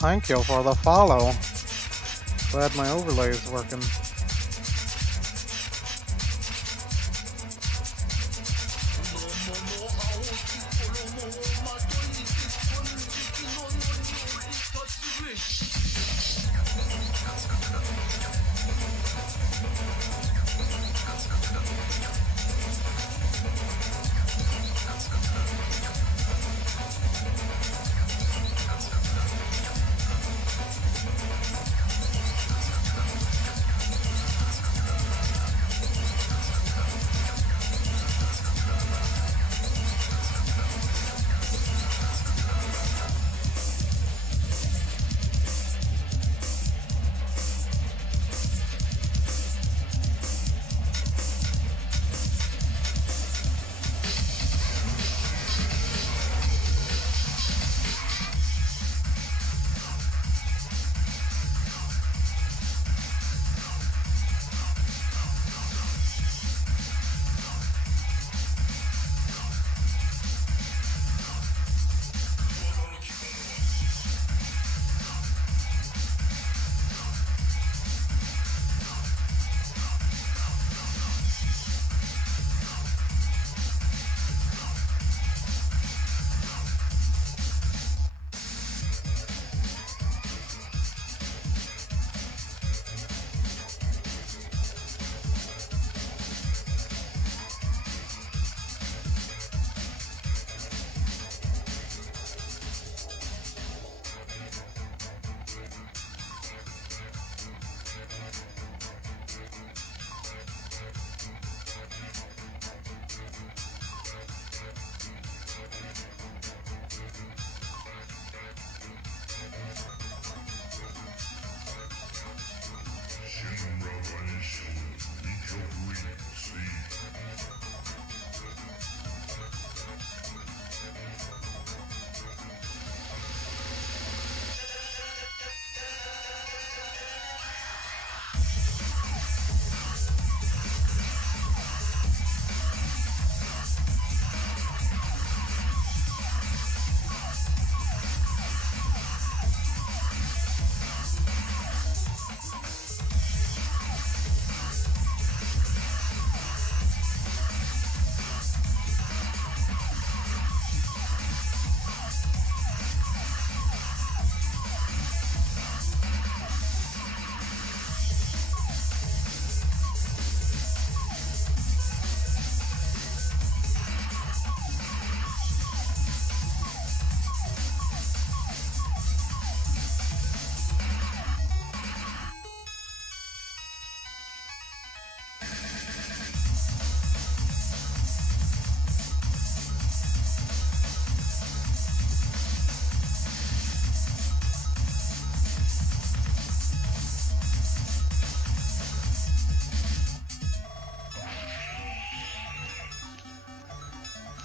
Thank you for the follow. Glad my overlay is working.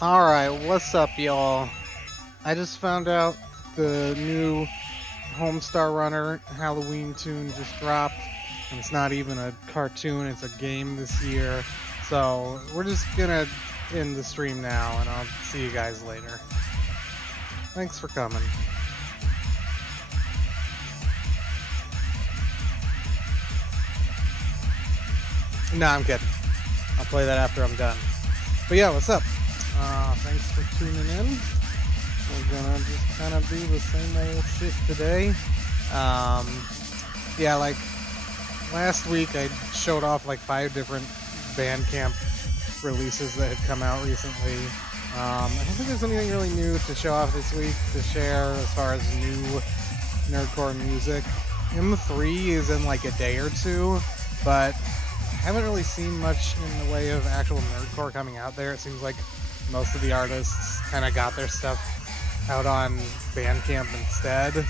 Alright, what's up, y'all? I just found out the new Homestar Runner Halloween tune just dropped, and it's not even a cartoon, it's a game this year. So, we're just gonna end the stream now, and I'll see you guys later. Thanks for coming. No, I'm kidding. I'll play that after I'm done. But yeah, what's up? Thanks for tuning in. We're gonna just kind of do the same old shit today. Yeah, like last week I showed off like 5 different Bandcamp releases that had come out recently. I don't think there's anything really new to show off this week to share as far as new nerdcore music. M3 is in like a day or two, but I haven't really seen much in the way of actual nerdcore coming out there. It seems like most of the artists kind of got their stuff out on Bandcamp instead.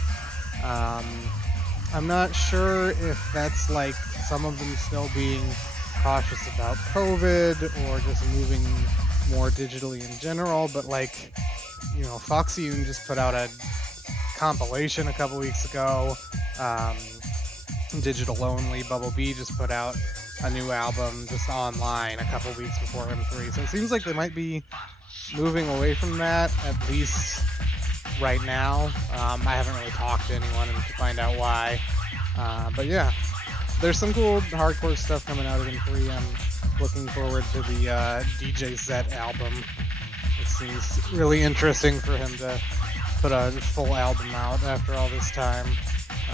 I'm not sure if that's like some of them still being cautious about COVID or just moving more digitally in general, but like, you know, Foxyune just put out a compilation a couple weeks ago. Digital Only, Bubble B just put out a new album just online a couple weeks before M3. So it seems like they might be moving away from that, at least right now. I haven't really talked to anyone to find out why. But yeah, there's some cool hardcore stuff coming out of him 3. I'm looking forward to the DJ Zet album. It seems really interesting for him to put a full album out after all this time.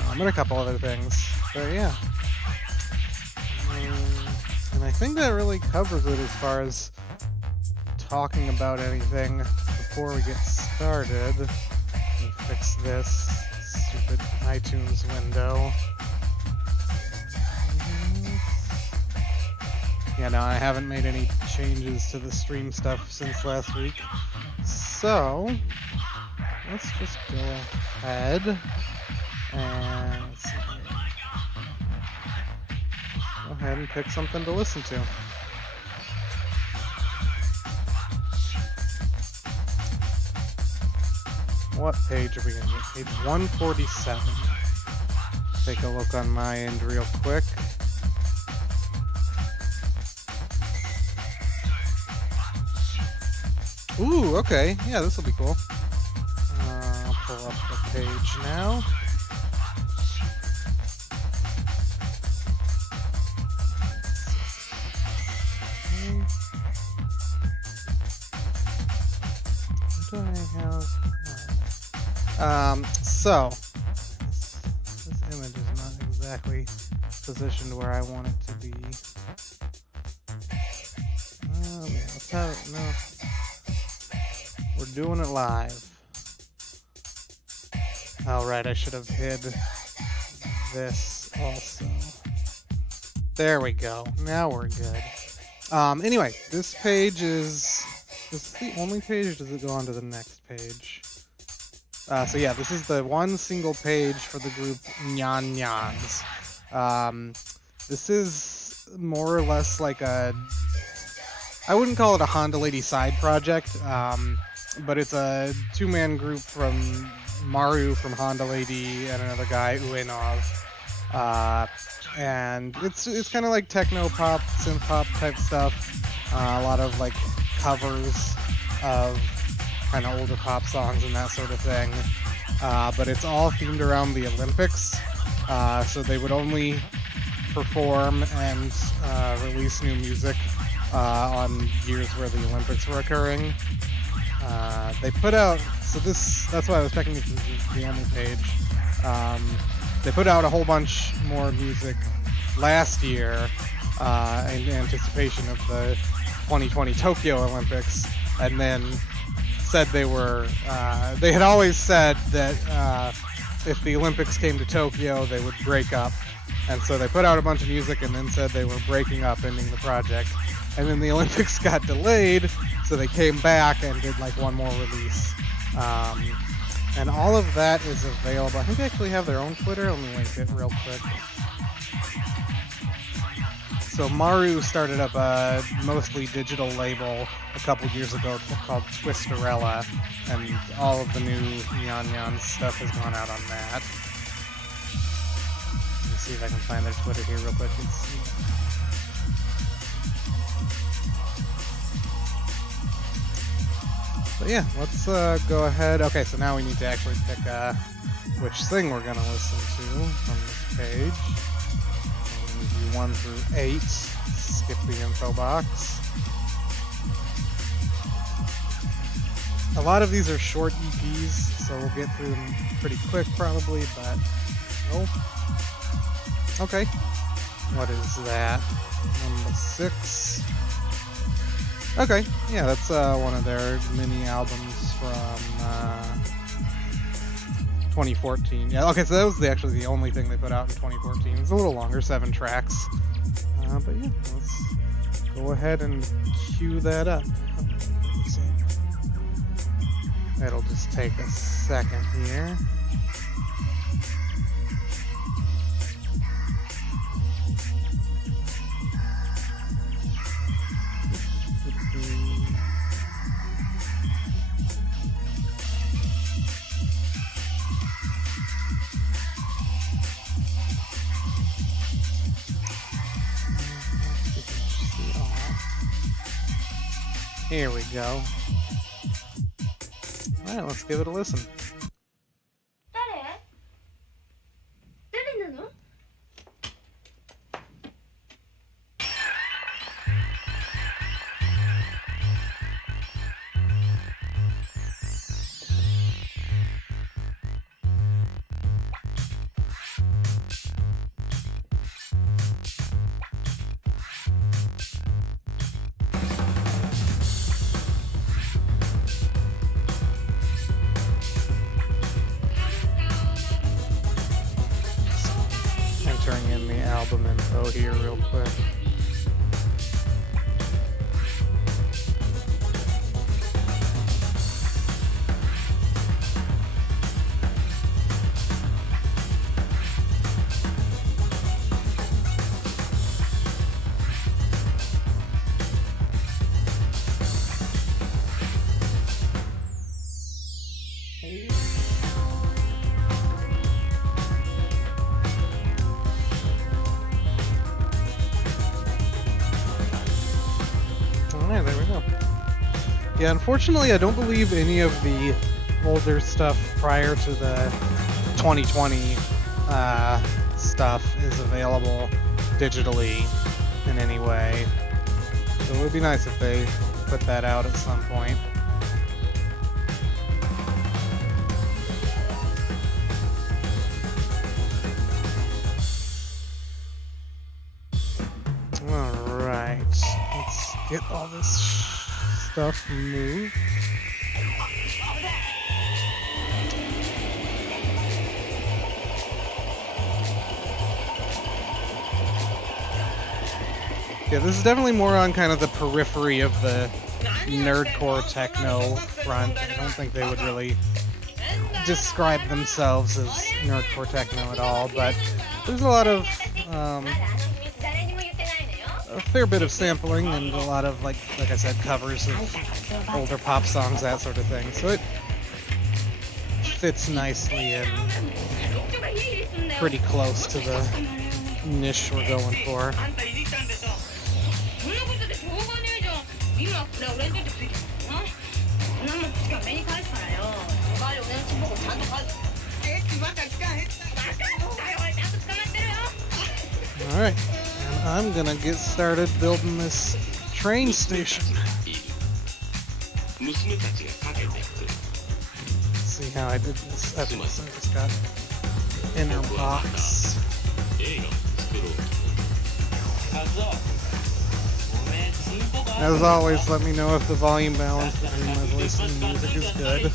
And a couple other things. But yeah. And I think that really covers it as far as talking about anything before we get started. Let me fix this stupid iTunes window. Yeah, no, I haven't made any changes to the stream stuff since last week. So, let's just go ahead and let's see here. Go ahead and pick something to listen to. What page are we going to get? Page 147. Take a look on my end real quick. Ooh, okay. Yeah, this will be cool. I'll pull up the page now. What do I have? So this image is not exactly positioned where I want it to be. Oh man, let's have it. No. We're doing it live. Alright, I should have hid this also. There we go. Now we're good. Anyway, this page is this the only page, or does it go on to the next page? So yeah, this is the one single page for the group Nyan Nyans. This is more or less like a... I wouldn't call it a Honda Lady side project, but it's a two-man group from Maru from Honda Lady and another guy, Uenov. And it's kind of like techno pop, synth pop type stuff. A lot of like covers of kind of older pop songs and that sort of thing. But it's all themed around the Olympics. So they would only perform and release new music on years where the Olympics were occurring. They put out, that's why I was checking it to the only page. They put out a whole bunch more music last year in anticipation of the 2020 Tokyo Olympics, and then said they had always said that if the Olympics came to Tokyo, they would break up. And so they put out a bunch of music and then said they were breaking up, ending the project. And then the Olympics got delayed, so they came back and did like one more release. And all of that is available. I think they actually have their own Twitter. Let me link it real quick. So Maru started up a mostly digital label a couple years ago called Twisterella, and all of the new Nyan Nyan stuff has gone out on that. Let me see if I can find their Twitter here real quick. But yeah, let's go ahead. Okay, so now we need to actually pick which thing we're going to listen to from this page. So we'll do 1 through 8. Skip the info box. A lot of these are short EPs, so we'll get through them pretty quick probably, but... Oh. Okay. What is that? Number 6. Okay, yeah, that's one of their mini albums from 2014. Yeah, okay, so that was actually the only thing they put out in 2014. It's a little longer, 7 tracks. But yeah, let's go ahead and cue that up. It'll just take a second here. Here we go. Alright, let's give it a listen. album info here real quick. Alright, there we go. Yeah, unfortunately, I don't believe any of the older stuff prior to the 2020 stuff is available digitally in any way. So it would be nice if they put that out at some point. Alright, let's get all this stuff moved. Yeah, this is definitely more on kind of the periphery of the nerdcore techno front. I don't think they would really describe themselves as nerdcore techno at all, but there's a lot of a fair bit of sampling and a lot of like I said, covers of older pop songs, that sort of thing. So it fits nicely in, pretty close to the niche we're going for. Alright, and I'm gonna get started building this train station. See how I did this episode. I just got inner box. As always, let me know if the volume balance between my voice and the music is good.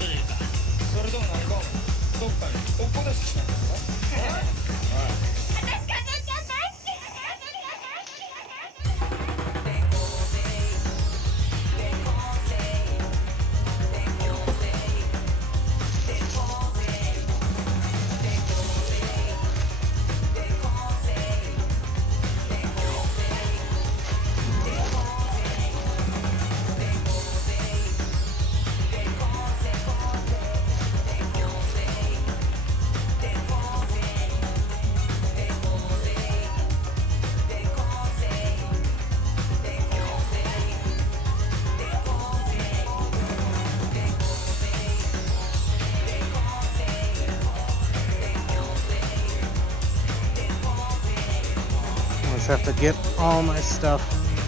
Have to get all my stuff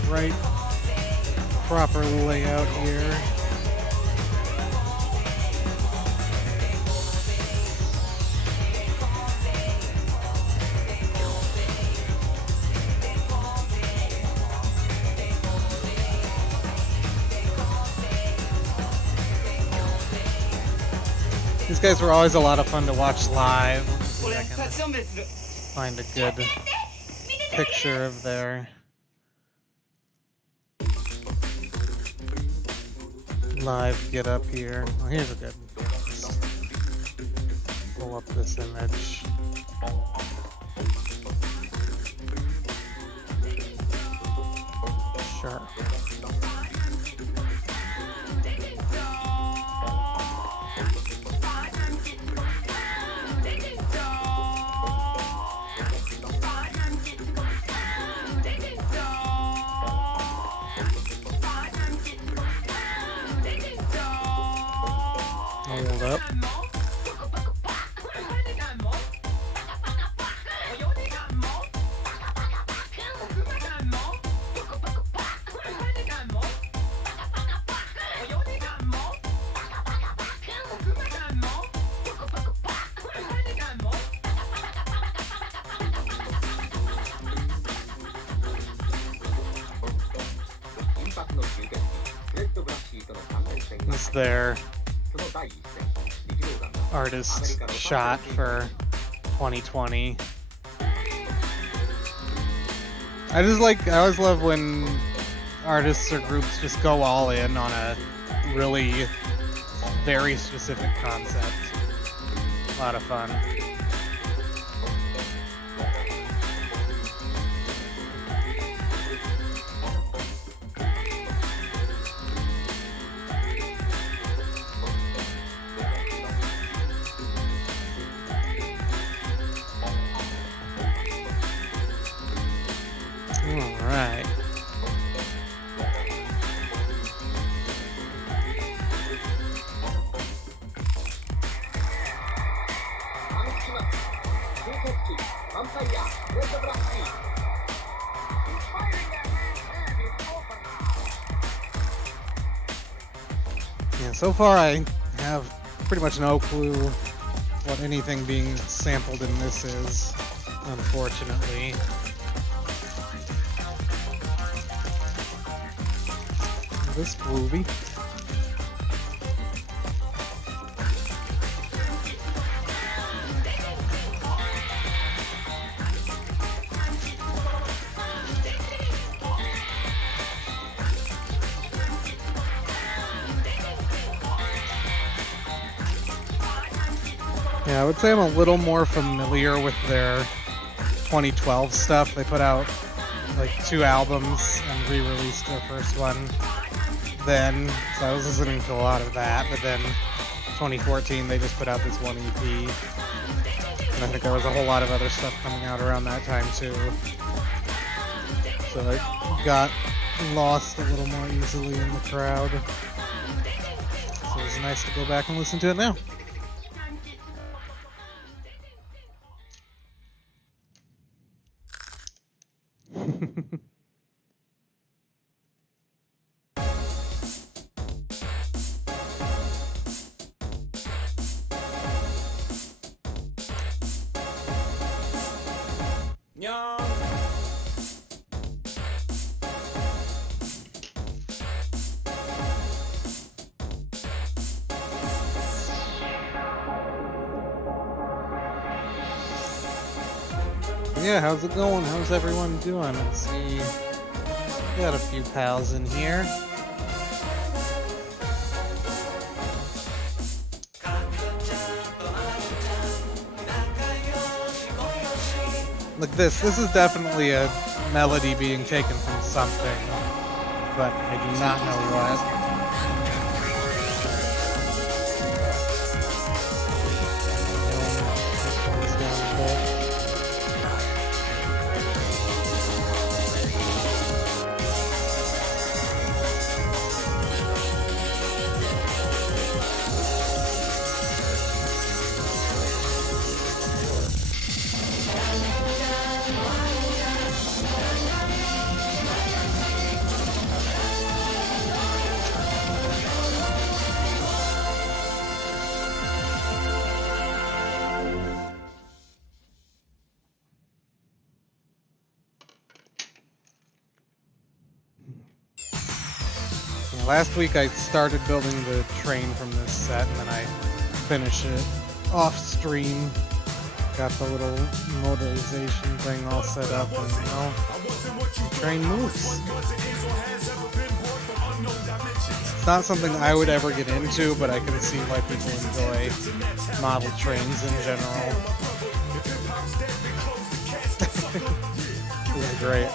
right, proper layout here. These guys were always a lot of fun to watch live. I can find a good picture of their live get up here. Well, here's a good. Pull up this image. Sure. Hold up. It's their artist shot for 2020. I always love when artists or groups just go all in on a really very specific concept. A lot of fun. Alright. Yeah, so far I have pretty much no clue what anything being sampled in this is, unfortunately. This movie. Yeah, I would say I'm a little more familiar with their 2012 stuff. They put out like 2 albums and re-released their first one then, so I was listening to a lot of that, but then 2014 they just put out this one EP, and I think there was a whole lot of other stuff coming out around that time too, so I got lost a little more easily in the crowd, so it was nice to go back and listen to it now. Yeah, how's it going? How's everyone doing? Let's see. We got a few pals in here. Look, this is definitely a melody being taken from something, but I do not know what. Last week I started building the train from this set, and then I finished it off stream. Got the little motorization thing all set up, and now the train moves. It's not something I would ever get into, but I can see why people enjoy model trains in general. This is great.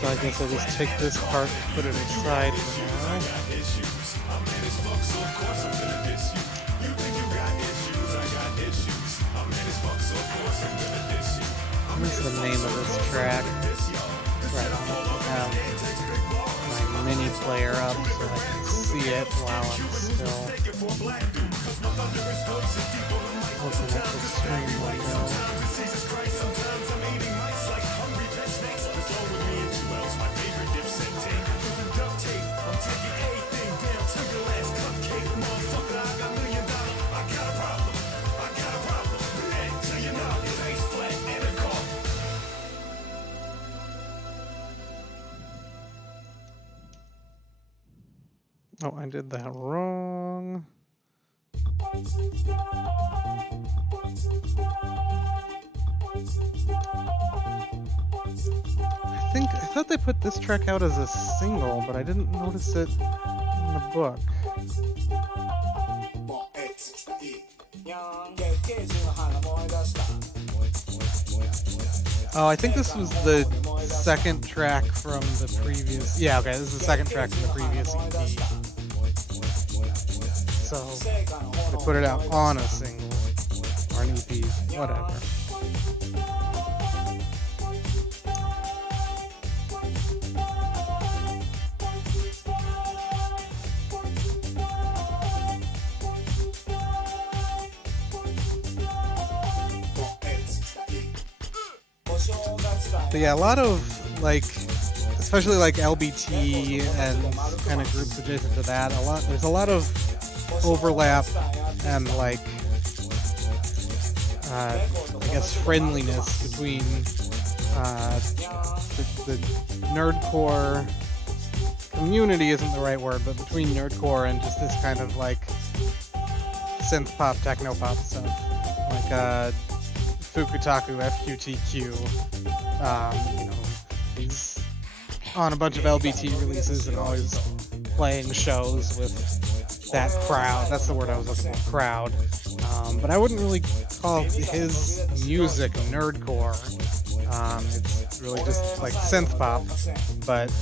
So I guess I'll just take this part and put it aside for now. the name of this track. Right, I have my mini player up so I can see it while I'm still looking at the screen window. Oh, I did that wrong. I thought they put this track out as a single, but I didn't notice it in the book. Oh, I think this was the second track from the previous... Yeah, okay, this is the second track from the previous EP. So, they put it out on a single, or an EP, whatever. But yeah, a lot of, like, especially like LBT and kind of groups adjacent to that, there's a lot of overlap and, like, I guess friendliness between the nerdcore community isn't the right word, but between nerdcore and just this kind of, like, synth pop, techno pop stuff. Like, Fukutaku, FQTQ, you know, he's on a bunch of LBT releases and always playing shows with that crowd. That's the word I was looking for, crowd. But I wouldn't really call his music nerdcore. It's really just like synth pop. But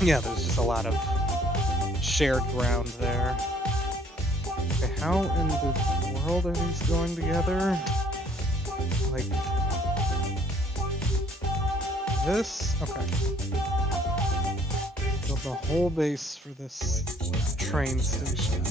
yeah, there's just a lot of shared ground there. Okay, how in the world are these going together? Like this? Okay. Build the whole base for this train station.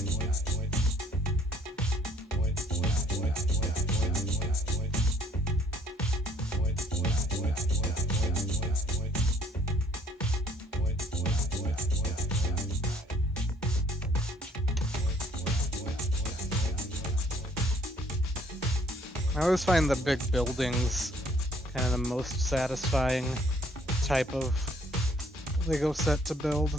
I always find the big buildings kind of the most satisfying type of Lego set to build.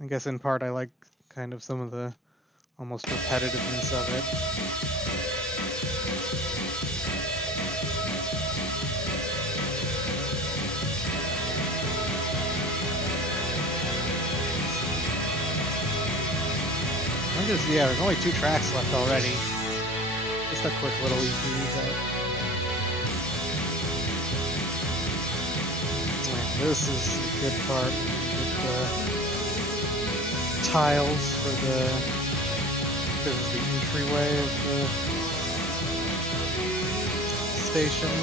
I guess in part I like kind of some of the almost repetitiveness of it. Yeah, there's only 2 tracks left already. Just a quick little EP. This is the good part with the tiles for this is the entryway of the station.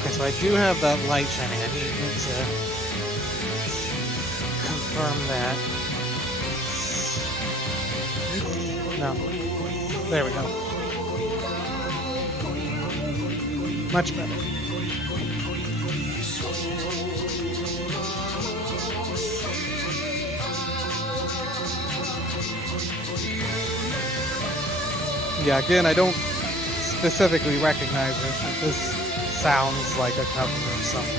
Okay, so I do have that light shining. I need to confirm that. No. There we go. Much better. Yeah, again, I don't specifically recognize it, but this sounds like a cover of something.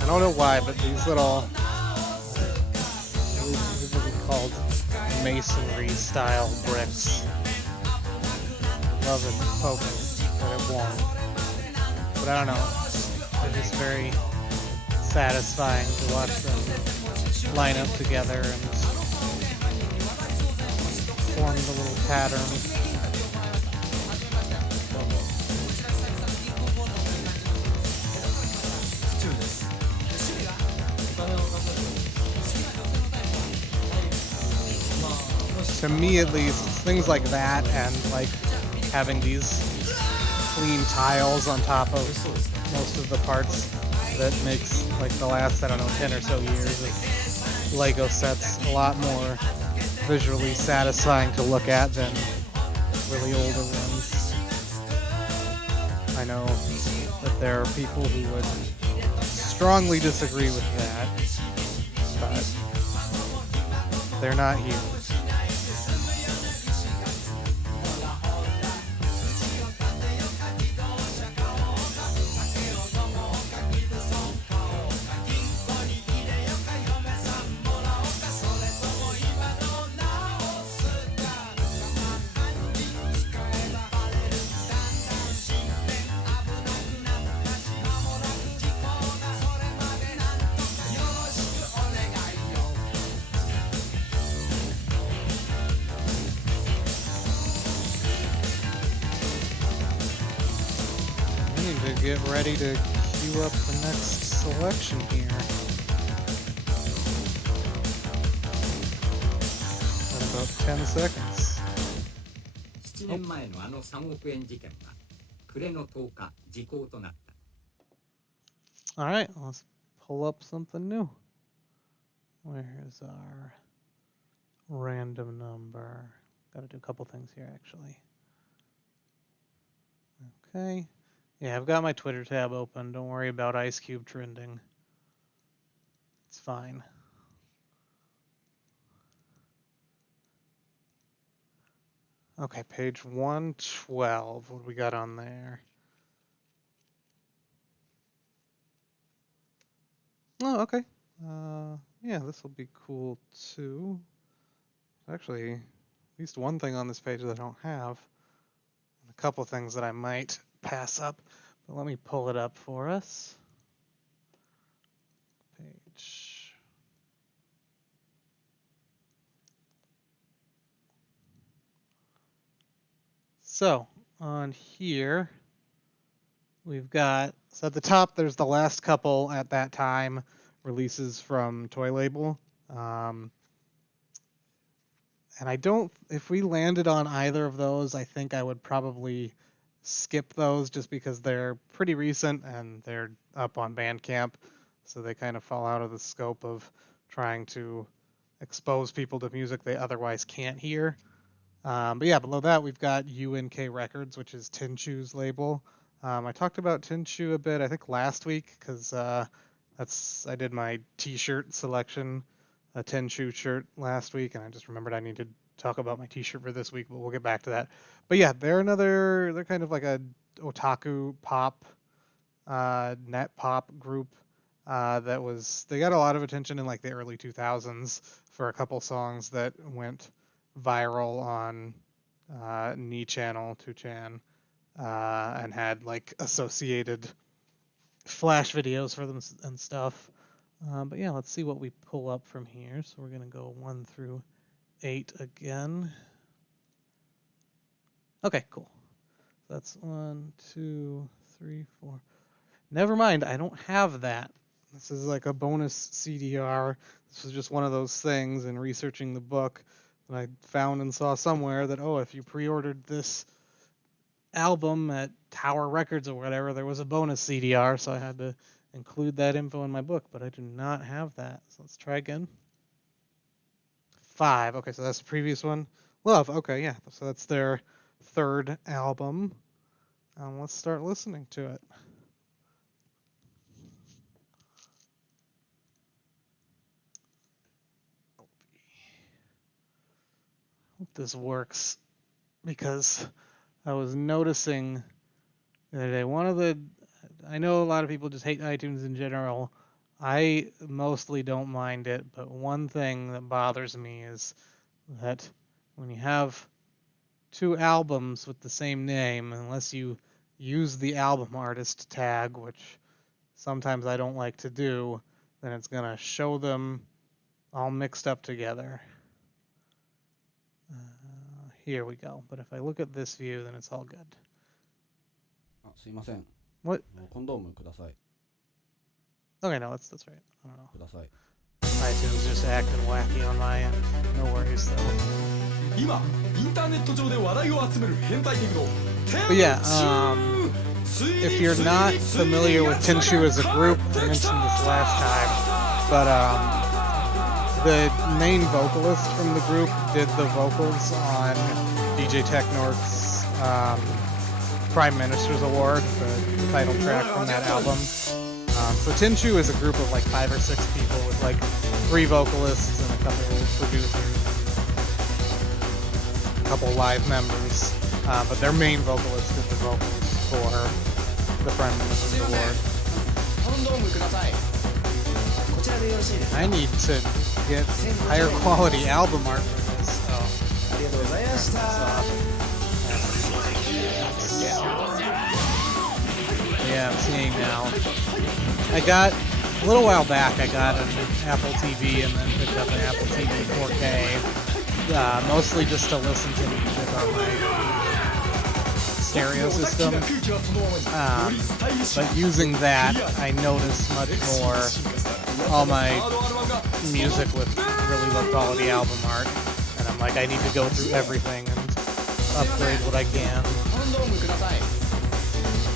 I don't know why, but these little, really vividly called masonry style bricks, love and hoping that it won't. But I don't know, they're just very satisfying to watch them line up together and form the little pattern. To me, at least, things like that and like having these clean tiles on top of most of the parts that makes like the last, I don't know, 10 or so years of Lego sets a lot more visually satisfying to look at than really older ones. I know that there are people who would strongly disagree with that, but they're not here. To get ready to queue up the next selection here. In about 10 seconds. 7年前のあの3億円事件は暮れの10日時効となった。All right, let's pull up something new. Where's our random number? Got to do a couple things here actually. Okay. Yeah, I've got my Twitter tab open. Don't worry about Ice Cube trending. It's fine. Okay, page 112. What do we got on there? Oh, okay. Yeah, this will be cool too. Actually, at least one thing on this page that I don't have. And a couple things that I might pass up. But let me pull it up for us. Page. So on here, we've got, so at the top, there's the last couple at that time releases from Toy Label. And I don't, if we landed on either of those, I think I would probably skip those just because they're pretty recent and they're up on Bandcamp. So they kind of fall out of the scope of trying to expose people to music they otherwise can't hear. But yeah, below that, we've got UNK Records, which is Tinchu's label. I talked about Tinchu a bit, I think last week, because I did my t-shirt selection, a Tinchu shirt last week, and I just remembered I needed to talk about my t-shirt for this week, but we'll get back to that. But yeah, they're kind of like a otaku pop, net pop group they got a lot of attention in like the early 2000s for a couple songs that went viral on Ni Channel, 2chan, and had like associated flash videos for them and stuff. But yeah, let's see what we pull up from here. So we're going to go 1 through 8 again. Okay, cool. So that's 1, 2, 3, 4. Never mind, I don't have that. This is like a bonus CDR. This was just one of those things in researching the book And I found and saw somewhere that, oh, if you pre-ordered this album at Tower Records or whatever, there was a bonus CDR, so I had to include that info in my book, but I do not have that. So let's try again. 5. Okay, so that's the previous one. Love. Okay, yeah. So that's their third album. Let's start listening to it. Hope this works, because I was noticing the other day, I know a lot of people just hate iTunes in general. I mostly don't mind it, but one thing that bothers me is that when you have 2 albums with the same name, unless you use the album artist tag, which sometimes I don't like to do, then it's gonna show them all mixed up together. Here we go. But if I look at this view, then it's all good. すいません。 What? コンドームください。 Okay, no, that's right. I don't know. ください。 iTunes just acting wacky on my end. No worries though. 今インターネット上で話題を集める変態テクノ But yeah, if you're not familiar with Tenshu as a group, I mentioned this last time, but the main vocalist from the group did the vocals on DJ Technor's Prime Minister's Award, the title track from that album. So Tenshu is a group of like 5 or 6 people with like 3 vocalists and a couple producers, a couple live members. But their main vocalist did the vocals for the Prime Minister's Award. I need to get higher quality album art for this. Yeah, I'm seeing now. I got, a little while back, I got an Apple TV and then picked up an Apple TV 4K, mostly just to listen to music on my stereo system. But using that, I noticed much more all my music with really low quality album art. And I'm like, I need to go through everything and upgrade what I can.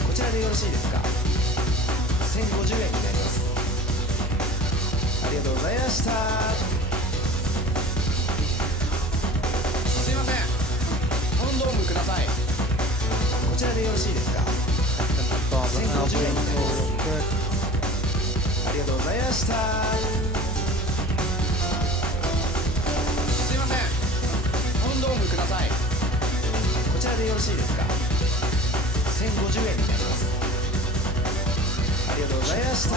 こちらでよろしいですか。1050円になります。ありがとうございました。すいません。コンドームください。こちらでよろしいですか。1050円になります。ありがとうございました。すいません。コンドームください。こちらでよろしいですか。1050円になります。ありがとうございました。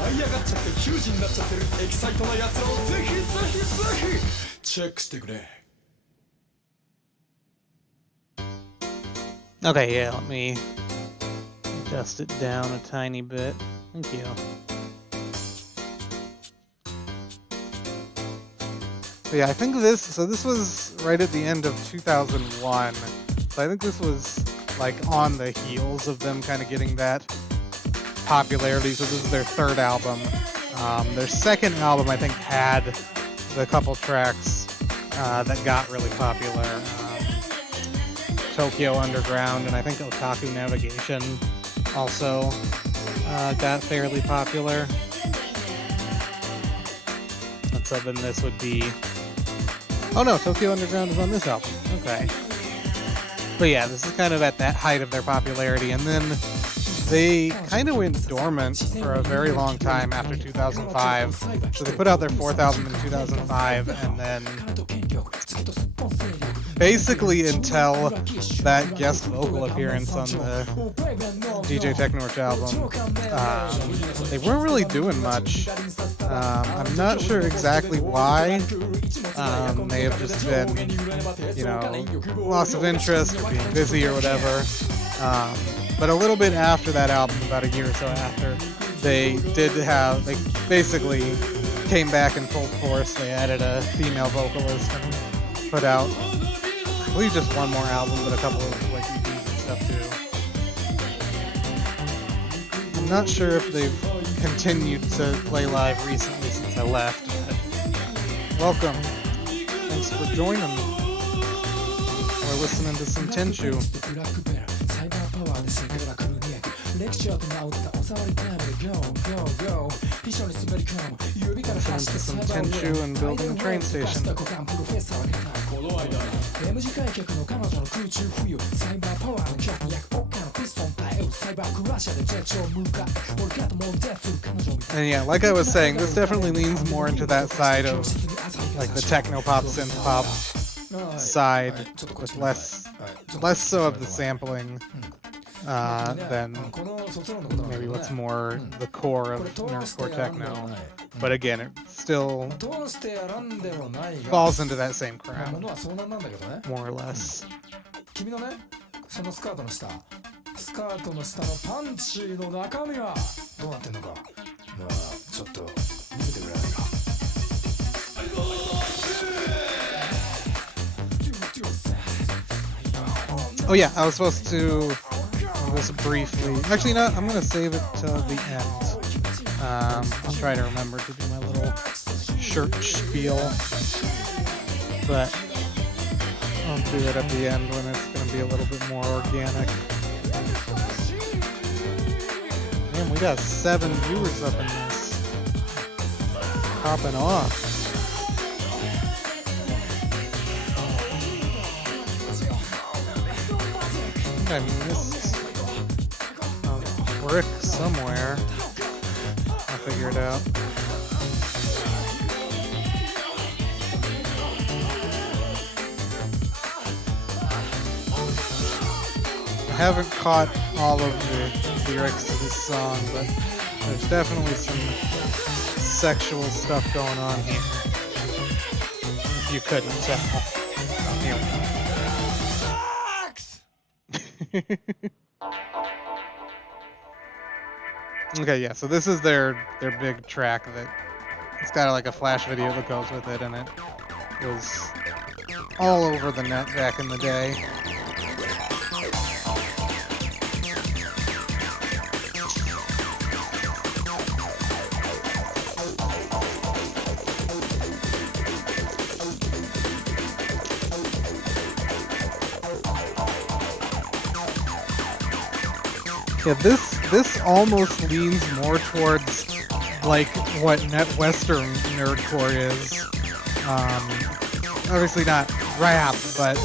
舞い上がっちゃってヒュージになっちゃってるエキサイトなやつらをぜひぜひぜひチェックしてくれ。 Okay, yeah, let me adjust it down a tiny bit. Thank you. But yeah, I think this was right at the end of 2001. So I think this was like on the heels of them kind of getting that popularity. So this is their 3rd album. Their 2nd album, I think, had the couple tracks that got really popular. Tokyo Underground and I think Otaku Navigation also got fairly popular. And so then this would be... Oh no, Tokyo Underground is on this album. Okay. But yeah, this is kind of at that height of their popularity, and then they kind of went dormant for a very long time after 2005. So they put out their 4th album in 2005, and then basically until that guest vocal appearance on the DJ Technorch album, they weren't really doing much. I'm not sure exactly why. May have just been, you know, loss of interest or being busy or whatever. But a little bit after that album, about a year or so after, they basically came back in full force. They added a female vocalist and put out, I believe, just one more album, but a couple of like EPs and stuff too. I'm not sure if they've continued to play live recently since I left, but welcome. Thanks for joining. We're listening to some Tenchu. Listening to some Tenchu and building a train station. And yeah, like I was saying, this definitely leans more into that side of like the techno pop, synth pop side, with less so of the sampling than maybe what's more the core of nerdcore techno. But again, it still falls into that same crowd, more or less. 君のね、そのスカートの下のパンチの中身はどうなってんのか。まあちょっと見せてくれないか。Oh yeah, I was supposed to do this briefly. Actually, no, I'm gonna save it till the end. I'll try to remember to do my little shirt spiel, but I'll do it at the end when it's gonna be a little bit more organic. Man, we got 7 viewers up in this. Popping off. I missed a brick somewhere. I'll figure it out. I haven't caught all of the lyrics to this song, but there's definitely some sexual stuff going on here. If you couldn't tell. Okay, yeah, so this is their big track that it's got like a flash video that goes with it, and it was all over the net back in the day. Yeah, this almost leans more towards like what Western nerdcore is. Obviously not rap, but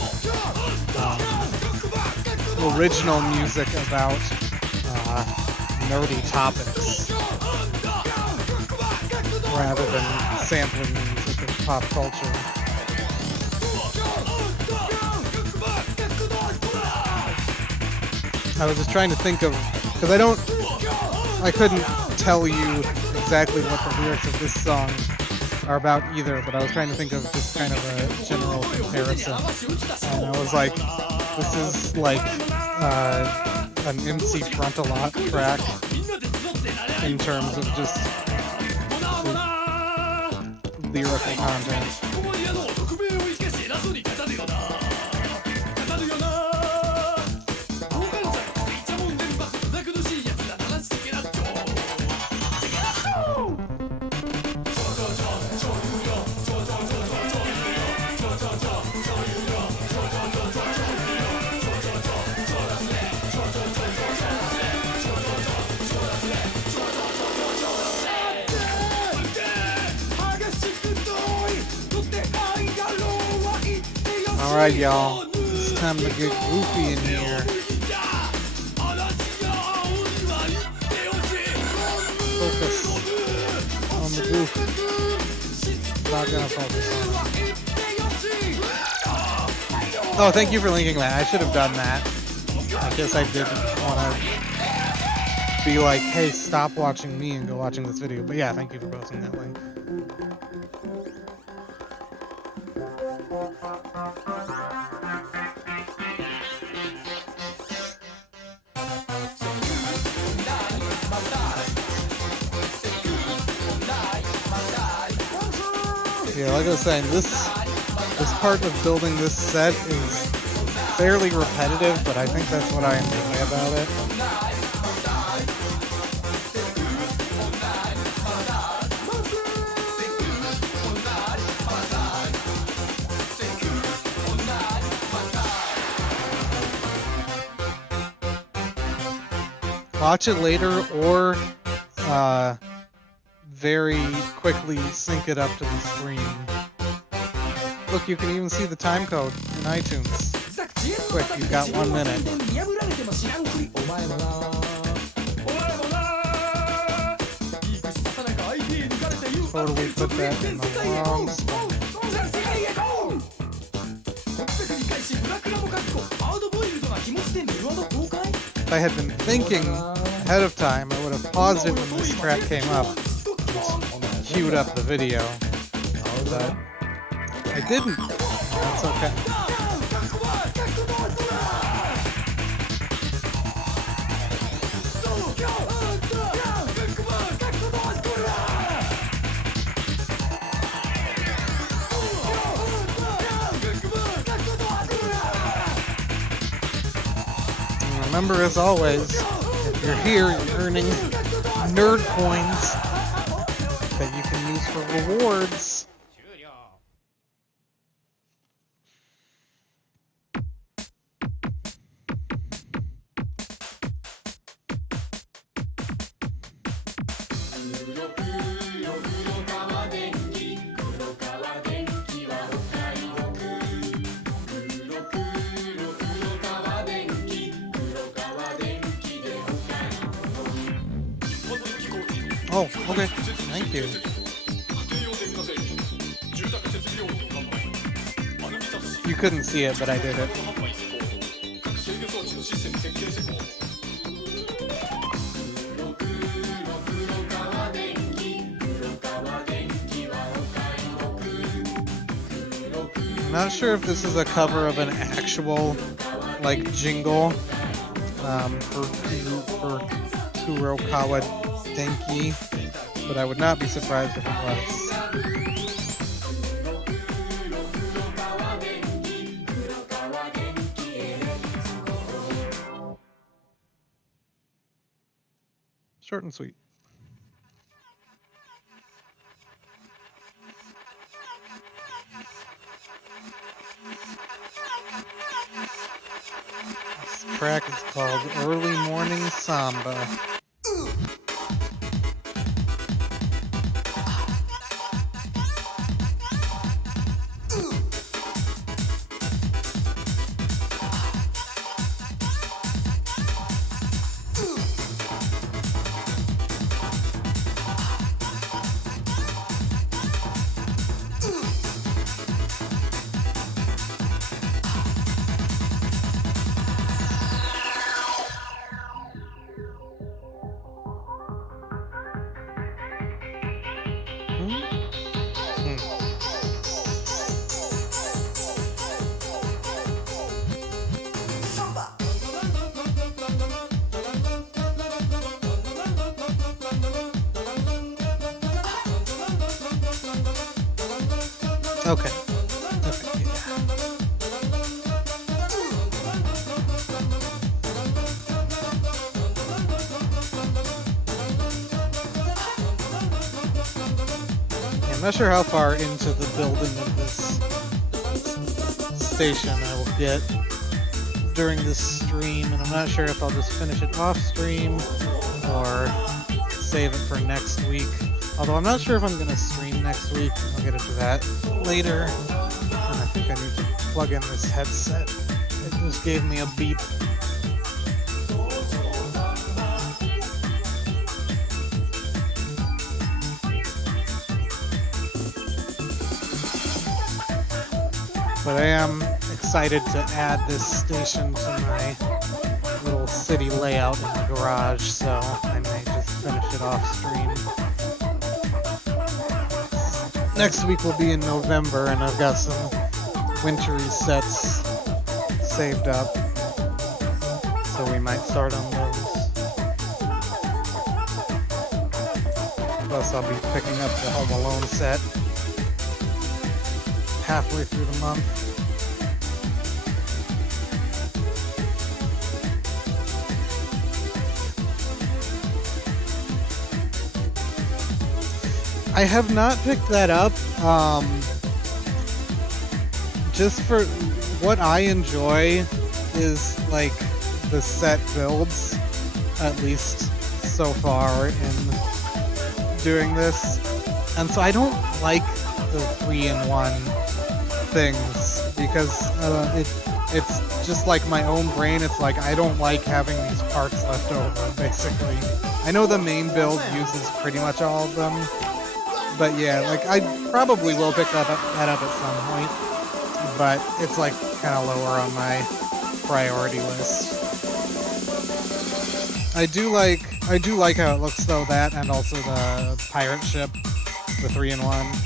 original music about nerdy topics rather than sampling music of pop culture. I was just trying to think of, because I couldn't tell you exactly what the lyrics of this song are about either, but I was trying to think of just kind of a general comparison. And I was like, this is like an MC Frontalot track in terms of just lyrical content. Alright, y'all. It's time to get goofy in here. Focus on the goof. Not gonna focus on it. Oh, thank you for linking that. I should have done that. I guess I didn't want to be like, hey, stop watching me and go watching this video. But yeah, thank you for posting that link. Yeah, like I was saying, this part of building this set is fairly repetitive, but I think that's what I enjoy about it. Watch it later or very quickly sync it up to the stream. Look, you can even see the time code in iTunes. Quick, you've got 1 minute. Totally put that in the wrong spot. If I had been thinking ahead of time, I would have paused it when this track came up, just queued up the video, but I didn't. That's okay. And remember, as always, if you're here, you're earning nerd coins that you can use for rewards. Oh, okay. Thank you. You couldn't see it, but I did it. I'm not sure if this is a cover of an actual, like, jingle for Kurokawa Denki, but I would not be surprised if it was. Short and sweet. This track is called Early Morning Samba. Okay. I'm not sure how far into the building of this station I will get during this stream, and I'm not sure if I'll just finish it off stream or save it for next week. Although I'm not sure if I'm going to stream next week. I'll get into that later. And I think I need to plug in this headset. It just gave me a beep. But I am excited to add this station to my little city layout in the garage, so I may just finish it off stream. Next week will be in November, and I've got some wintry sets saved up, so we might start on those. Plus, I'll be picking up the Home Alone set halfway through the month. I have not picked that up. Just for what I enjoy is like the set builds, at least so far in doing this. And so I don't like the 3-in-1 things because it's just like my own brain. It's like I don't like having these parts left over, basically. I know the main build uses pretty much all of them, but yeah, like I probably will pick that up at some point, but it's like kind of lower on my priority list. I do like how it looks though, that and also the pirate ship, the 3-in-1.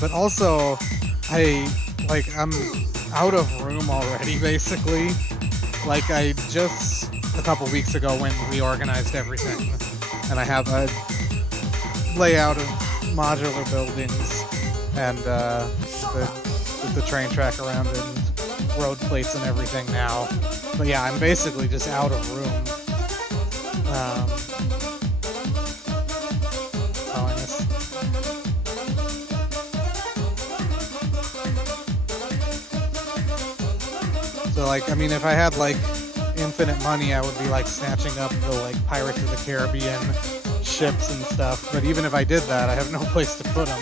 But also, I'm out of room already, basically. Like, I just, a couple weeks ago, went and reorganized everything. And I have a layout of modular buildings and the train track around it and road plates and everything now. But yeah, I'm basically just out of room. So like, I mean, if I had like infinite money, I would be like snatching up the like Pirates of the Caribbean ships and stuff. But even if I did that, I have no place to put them.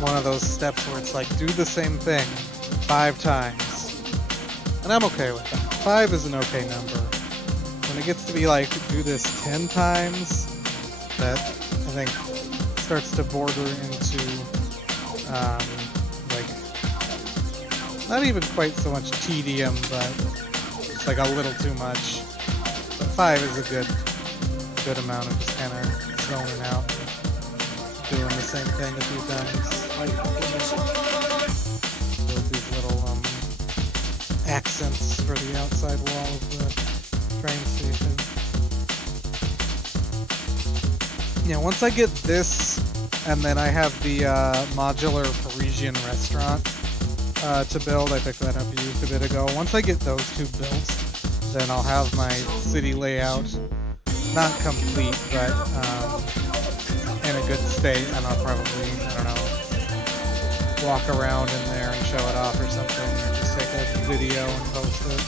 One of those steps where it's like, do the same thing 5 times. And I'm okay with that. 5 is an okay number. When it gets to be like, do this 10 times, that I think starts to border into, like, not even quite so much tedium, but it's like a little too much. But 5 is a good amount of just kind of zoning out, doing the same thing a few times. Build these little accents for the outside wall of the train station. Yeah, once I get this, and then I have the modular Parisian restaurant to build. I picked that up used a bit ago. Once I get those 2 built, then I'll have my city layout not complete, but in a good state, and I'll probably, I don't know, walk around in there and show it off or something, or just take a video and post it.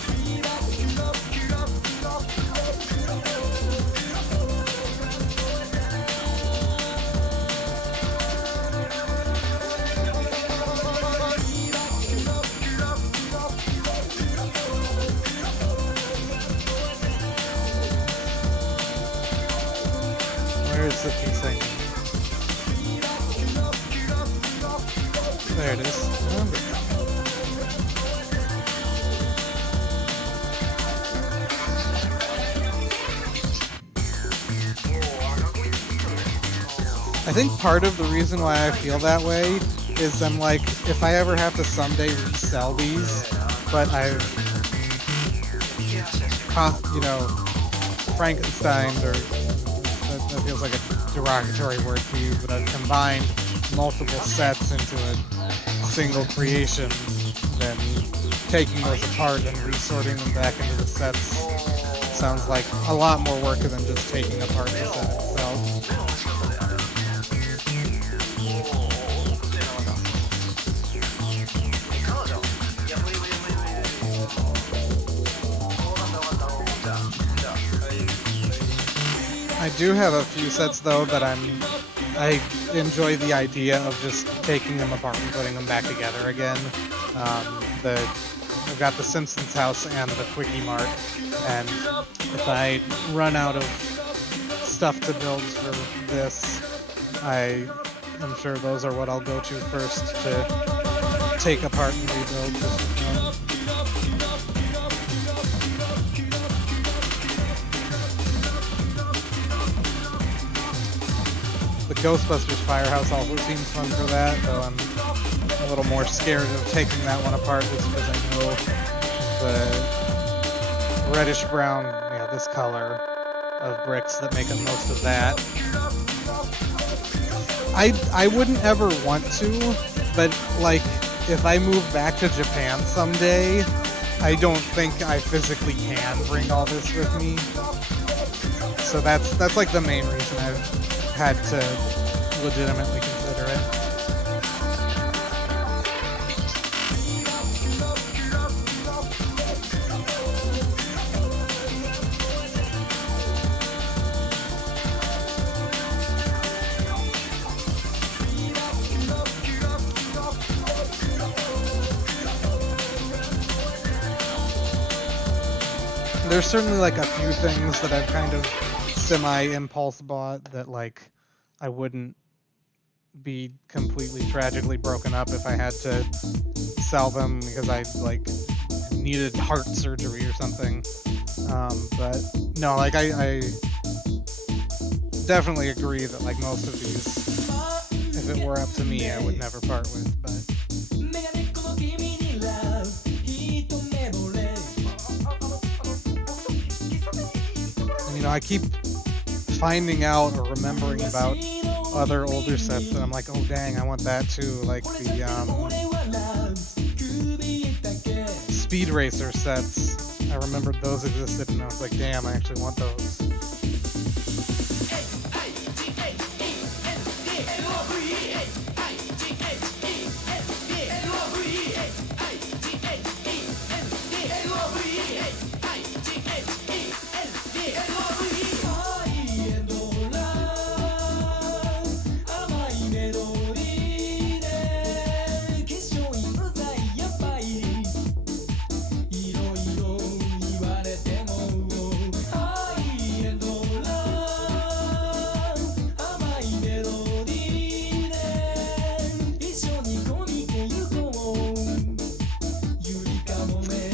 Where is the key thing? There it is. I think part of the reason why I feel that way is I'm like, if I ever have to someday resell these, but I've, you know, Frankensteined, or that feels like a derogatory word to use, but I've combined multiple sets into a single creation, then taking those apart and resorting them back into the sets sounds like a lot more work than just taking apart the set itself. I do have a few sets though that I enjoy the idea of just taking them apart and putting them back together again. I've got the Simpsons house and the Quickie Mart, and if I run out of stuff to build for this, I'm sure those are what I'll go to first to take apart and rebuild. The Ghostbusters firehouse also seems fun for that, though I'm a little more scared of taking that one apart just because I know the reddish brown, yeah, this color of bricks that make up most of that. I wouldn't ever want to, but like if I move back to Japan someday, I don't think I physically can bring all this with me. So that's like the main reason I've had to legitimately consider it. There's certainly like a few things that I've kind of semi-impulse bought that like I wouldn't be completely tragically broken up if I had to sell them because I like needed heart surgery or something. But no, like I definitely agree that like most of these, if it were up to me, I would never part with. But you know, I keep finding out or remembering about other older sets that I'm like, oh dang, I want that too. Like the Speed Racer sets. I remembered those existed and I was like, damn, I actually want those.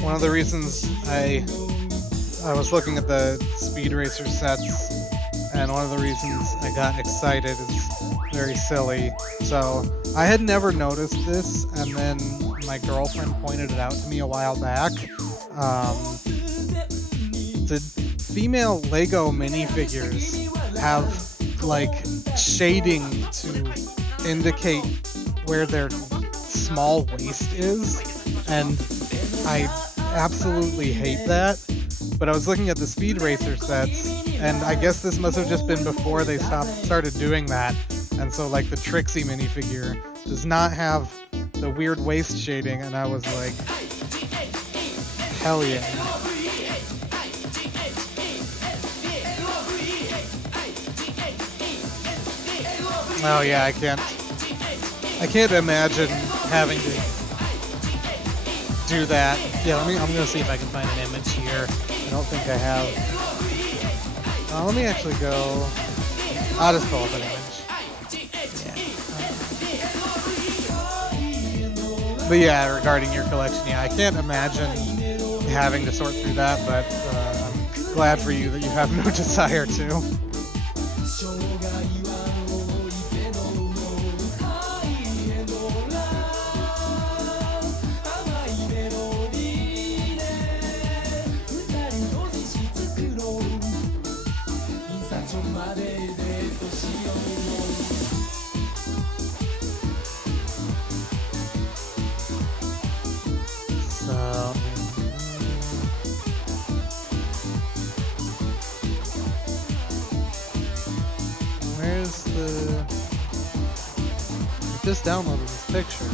One of the reasons I was looking at the Speed Racer sets, and one of the reasons I got excited is very silly. So I had never noticed this, and then my girlfriend pointed it out to me a while back. The female Lego minifigures have like shading to indicate where their small waist is, and I absolutely hate that. But I was looking at the Speed Racer sets, and I guess this must have just been before they started doing that. And so like the Trixie minifigure does not have the weird waist shading, and I was like, hell yeah. Oh yeah, I can't imagine having to do that. Yeah, I'm gonna see if I can find an image here. I don't think I have. Let me actually go. I'll just pull up an image. Yeah. But yeah, regarding your collection, yeah, I can't imagine having to sort through that, but I'm glad for you that you have no desire to. Just downloaded this picture.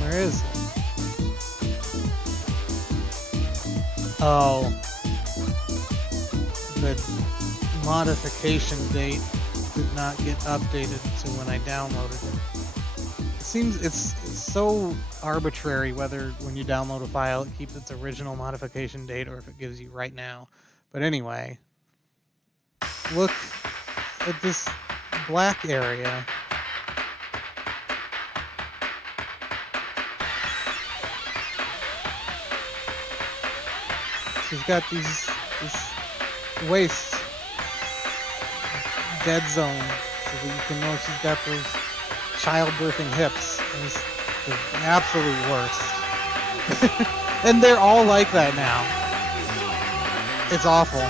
Where is it? Oh. The modification date did not get updated to when I downloaded it. It's so arbitrary whether when you download a file it keeps its original modification date or if it gives you right now. But anyway, look at this black area. She's got this waist dead zone so that you can know she's got those childbirthing hips. It's the absolute worst. And they're all like that now. It's awful.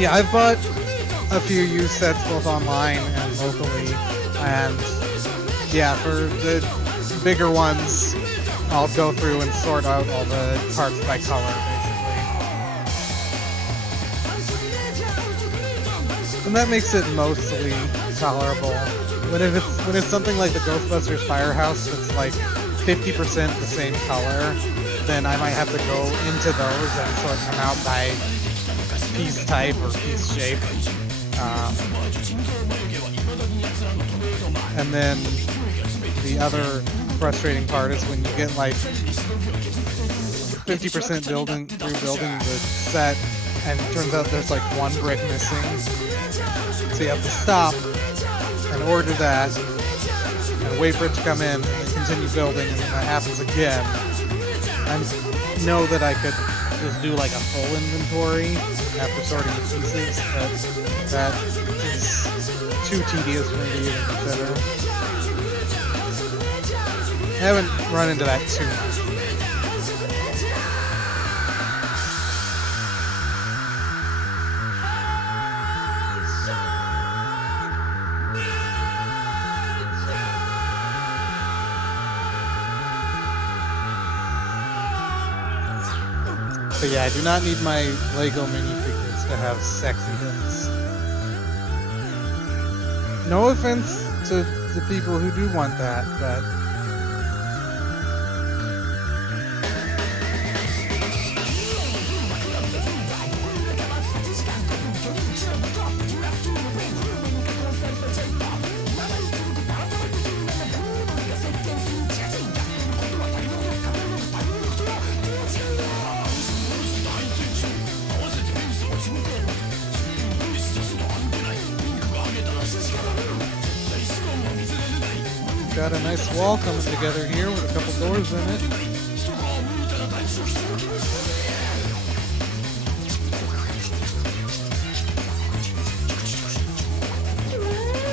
Yeah, I've bought a few used sets both online and locally, and yeah, for the bigger ones, I'll go through and sort out all the parts by color, basically. And that makes it mostly tolerable. When it's something like the Ghostbusters Firehouse that's like 50% the same color, then I might have to go into those and sort them out by piece type or piece shape. And then the other frustrating part is when you get like 50% building the set and it turns out there's like one brick missing. So you have to stop and order that and wait for it to come in and then continue building, and then that happens again. I know that I could just do like a full inventory after sorting the pieces, but that is too tedious for me to even consider. I haven't run into that too much. But yeah, I do not need my Lego minifigures to have sexy hips. No offense to the people who do want that, but got a nice wall coming together here with a couple doors in it.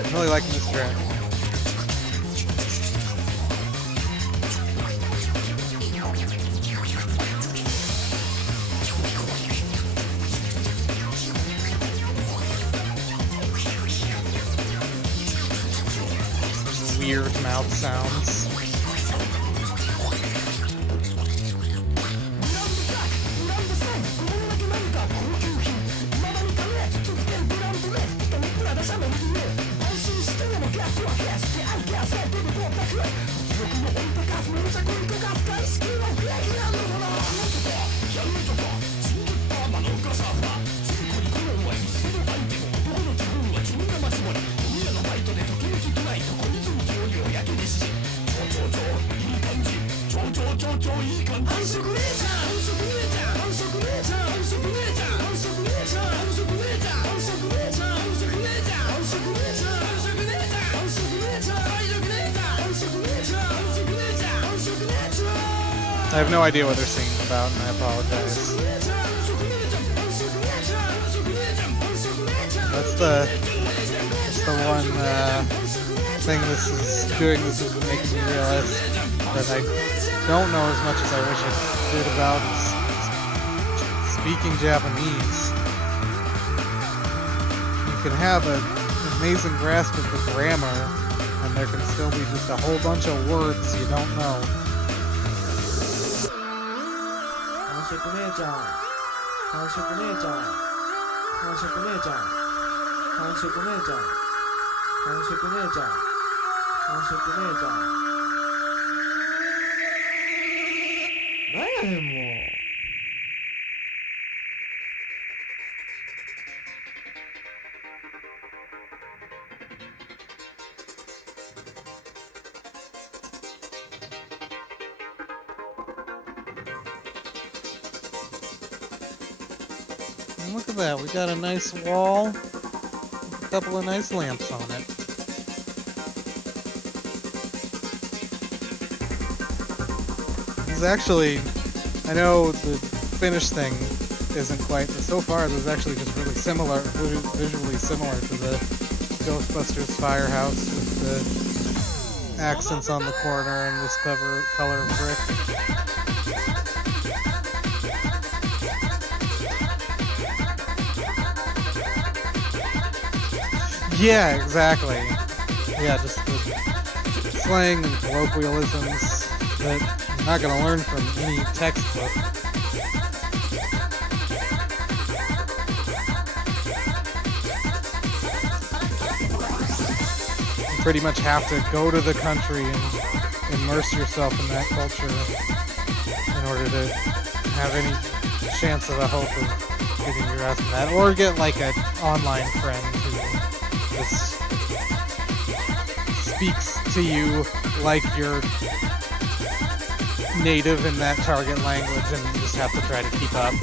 I'm really liking this track. Weird mouth sounds. I have no idea what they're singing about, and I apologize. That's the one thing this is doing. This is making me realize that I don't know as much as I wish I did about speaking Japanese. You can have an amazing grasp of the grammar, and there can still be just a whole bunch of words you don't know. 完食姉ちゃん完食姉ちゃん完食姉ちゃん完食姉ちゃん完食姉ちゃん完食姉ちゃんなんやねんもう I And look at that, we got a nice wall with a couple of nice lamps on it. This is actually, I know the finished thing isn't quite, but so far this is actually just really similar, visually similar to the Ghostbusters Firehouse with the accents on the corner and this color of brick. Yeah, exactly. Yeah, just the slang and colloquialisms that I'm not going to learn from any textbook. You pretty much have to go to the country and immerse yourself in that culture in order to have any chance of a hope of getting your ass in that, or get like an online friend who just speaks to you like you're native in that target language and you just have to try to keep up.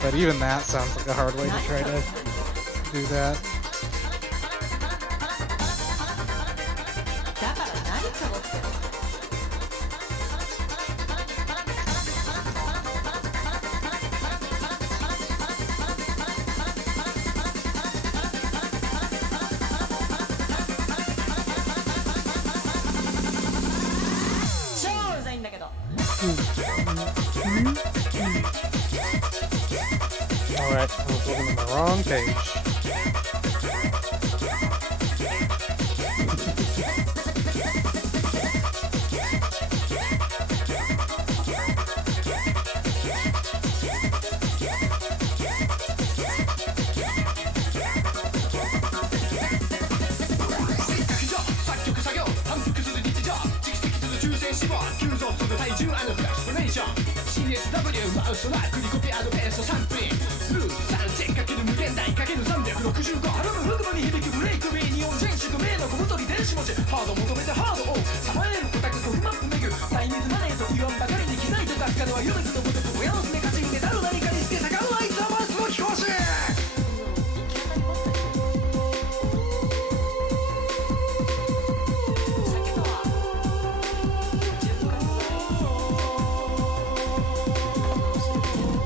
But even that sounds like a hard way to try to do that. Alright, I was looking at the wrong page.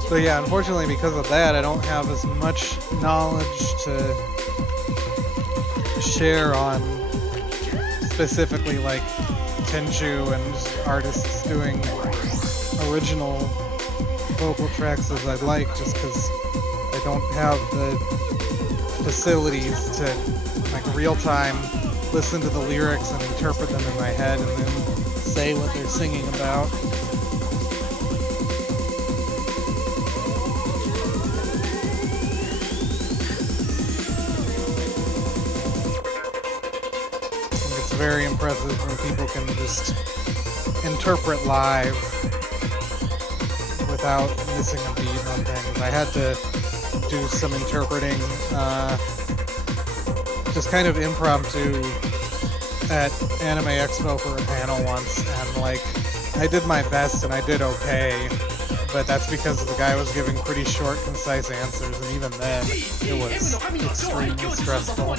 So yeah, unfortunately because of that, I don't have as much knowledge to share on specifically like Tenchu and artists doing original vocal tracks as I'd like, just because I don't have the facilities to like real time listen to the lyrics and interpret them in my head and then say what they're singing about. Very impressive when people can just interpret live without missing a beat on things. I had to do some interpreting, just kind of impromptu at Anime Expo for a panel once, and like, I did my best and I did okay, but that's because the guy was giving pretty short, concise answers, and even then, it was extremely stressful.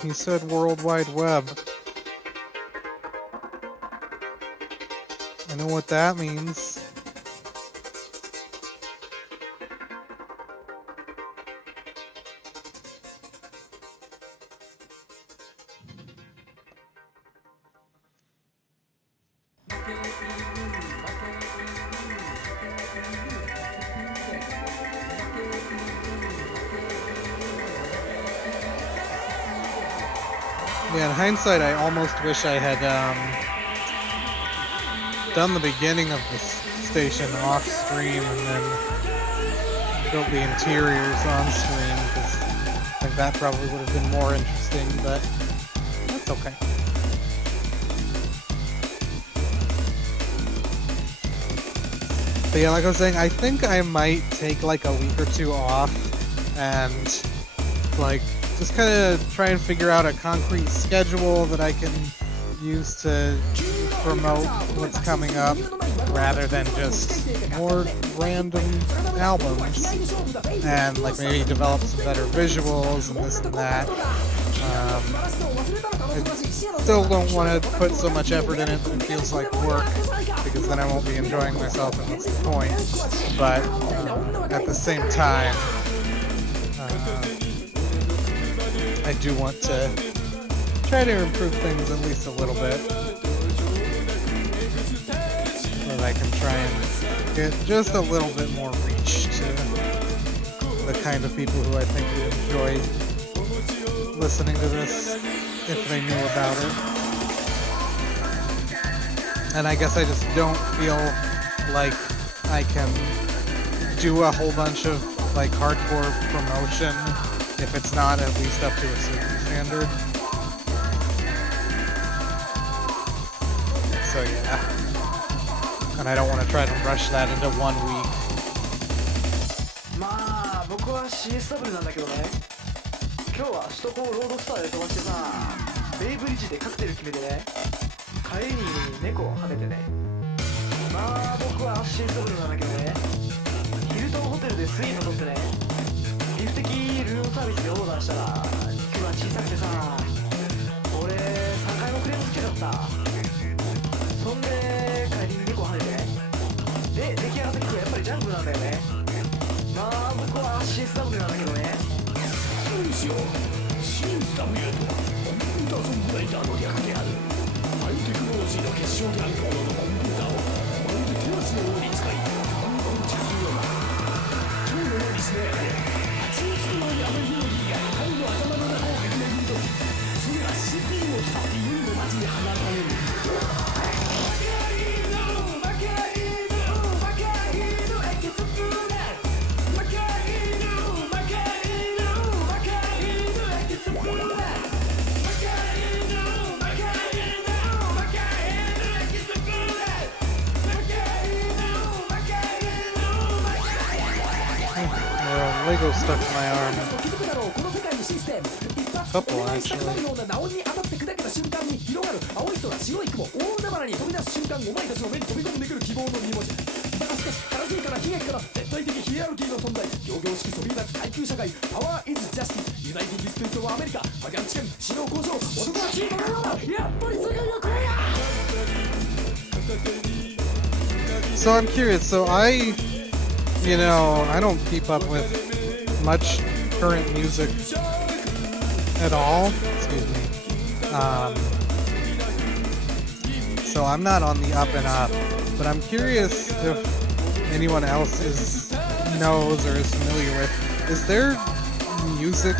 He said World Wide Web. I know what that means. Yeah, in hindsight, I almost wish I had done the beginning of the station off stream and then built the interiors on stream, because I think that probably would have been more interesting, but It's okay. But yeah, like I was saying, I think I might take like a week or two off and like just kind of try and figure out a concrete schedule that I can use to promote what's coming up rather than just more random albums, and like maybe develop some better visuals and this and that. I still don't want to put so much effort in it that it feels like work, because then I won't be enjoying myself and what's the point. But at the same time, I do want to try to improve things at least a little bit, so that I can try and get just a little bit more reach to the kind of people who I think would enjoy listening to this if they knew about it. And I guess I just don't feel like I can do a whole bunch of like hardcore promotion if it's not at least up to a certain standard. So yeah, and I don't want to try to rush that into 1 week. まあ僕は CSW なんだけどね。今日は首都高ロードスターで飛ばしてさ、ベイブリッジでカクテル決めてね、帰りに猫をはめてね。まあ僕は CSW なんだけどね、ヒルトンホテルでスイート取ってね、ビフ的ルームサービスでオーダーしたら肉が小さくてさ、俺3回もクレームつけちゃった。そんで帰りに猫をはめてね、で出来上がった曲がやっぱりジャングルなんだよね。まあ僕は CSW なんだけどね。そうにしよう。 CSW とはコンピューターソングライターの略である。ハイテクノロジーの結晶であるほどのコンピューターをまるで手足のように使いバンバン打ちするような。今日のようにしなやかで蜂蜜のように甘いメロディーが彼の頭の中を駆け巡るとき、それが CPU を伝って夜の街に放たれる。Lego stuck in my arm. Couple actually. So I'm curious. So I don't keep up with much current music at all. Excuse me. So I'm not on the up and up, but I'm curious if anyone else knows or is familiar with. Is there music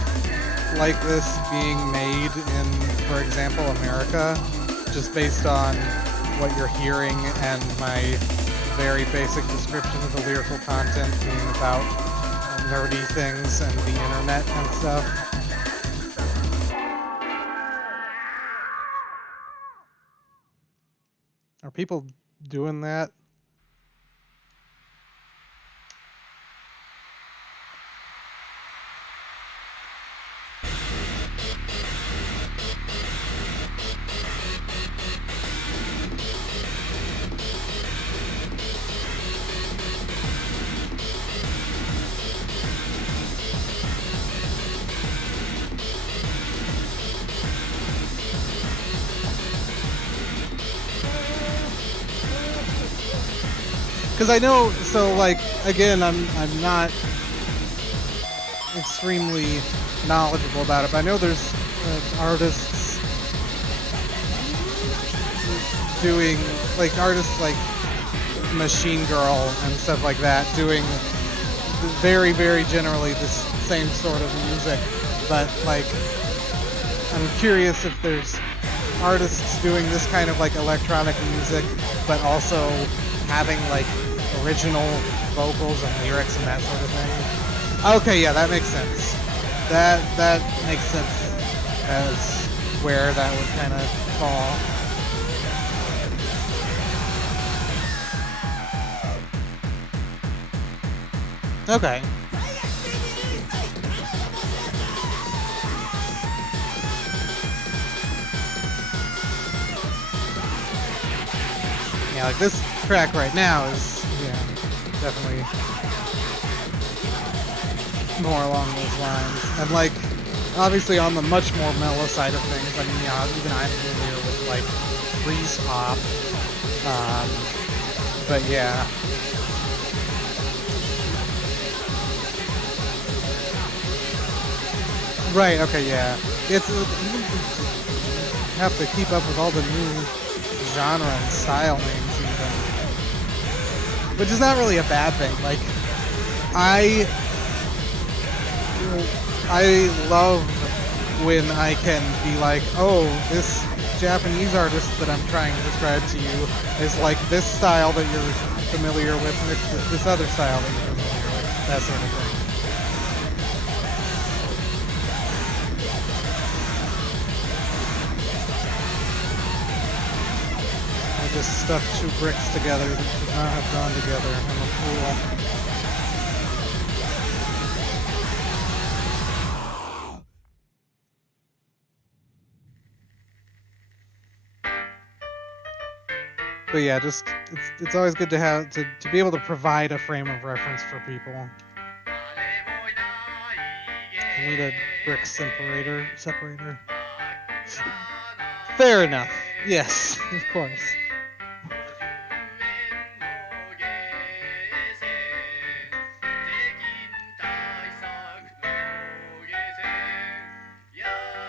like this being made in, for example, America, just based on what you're hearing and my very basic description of the lyrical content being about nerdy things and the internet and stuff? Are people doing that? Because I know, so like, again, I'm not extremely knowledgeable about it, but I know there's artists doing, like, artists like Machine Girl and stuff like that, doing very, very generally the same sort of music, but, like, I'm curious if there's artists doing this kind of, like, electronic music, but also having, like, original vocals and lyrics and that sort of thing. Okay, yeah, that makes sense. That makes sense as where that would kind of fall. Okay. Yeah, like this track right now is, yeah, definitely more along those lines. And like, obviously on the much more mellow side of things, I mean, yeah, even I'm familiar with like freeze pop. But yeah. Right, okay, yeah. It's you have to keep up with all the new genre and style names even. Which is not really a bad thing. Like, I love when I can be like, oh, this Japanese artist that I'm trying to describe to you is like this style that you're familiar with mixed with this other style that you're familiar with. That sort of thing. I just stuck 2 bricks together that should not have gone together. I'm a fool. But yeah, just it's always good to have to be able to provide a frame of reference for people. I need a brick separator. Fair enough. Yes, of course.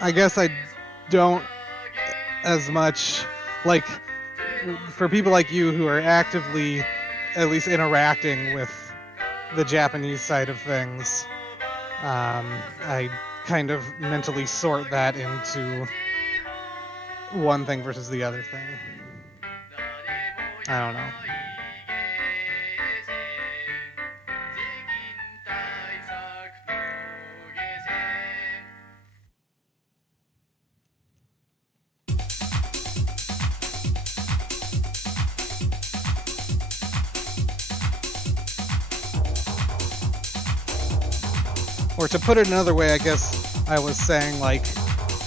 I guess I don't as much like for people like you who are actively at least interacting with the Japanese side of things. I kind of mentally sort that into one thing versus the other thing. I don't know. Or to put it another way, I guess I was saying, like,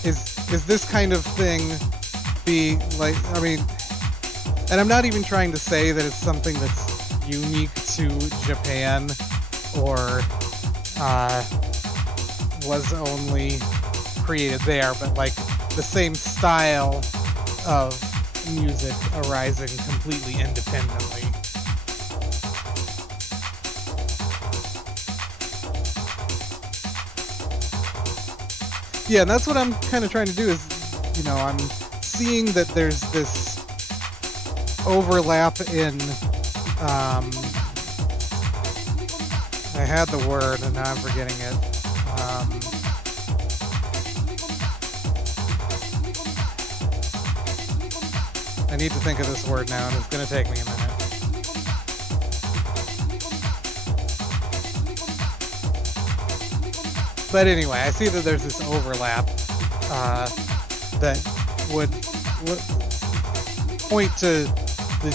is this kind of thing be like, I mean, and I'm not even trying to say that it's something that's unique to Japan or was only created there, but like the same style of music arising completely independently. Yeah, and that's what I'm kind of trying to do is, you know, I'm seeing that there's this overlap in, I had the word and now I'm forgetting it. I need to think of this word now and it's going to take me a minute. But anyway, I see that there's this overlap that would point to the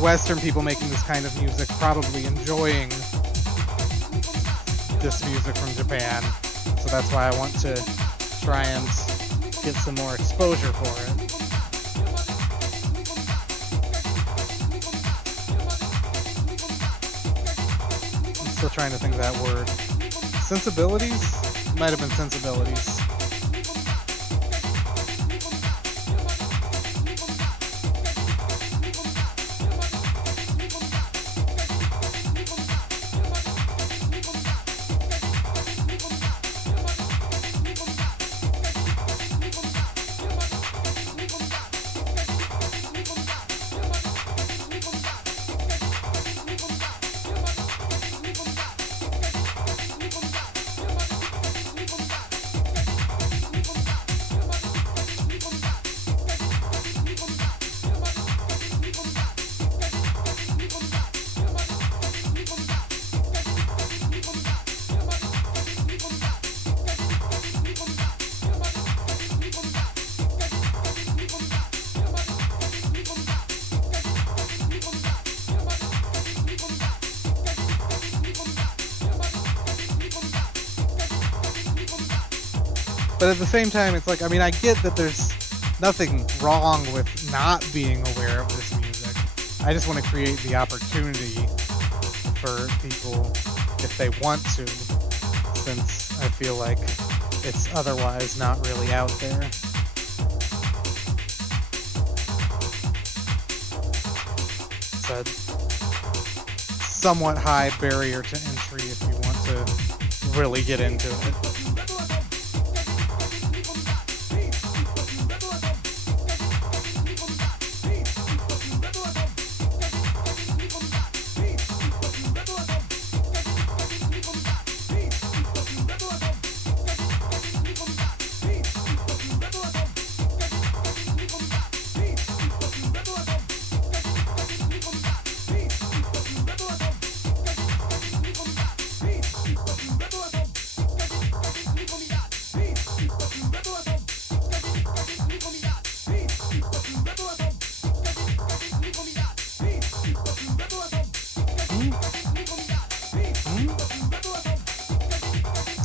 Western people making this kind of music probably enjoying this music from Japan. So that's why I want to try and get some more exposure for it. I'm still trying to think of that word. Sensibilities? Might have been sensibilities. But at the same time, it's like, I mean, I get that there's nothing wrong with not being aware of this music. I just want to create the opportunity for people if they want to, since I feel like it's otherwise not really out there. It's a somewhat high barrier to entry if you want to really get into it.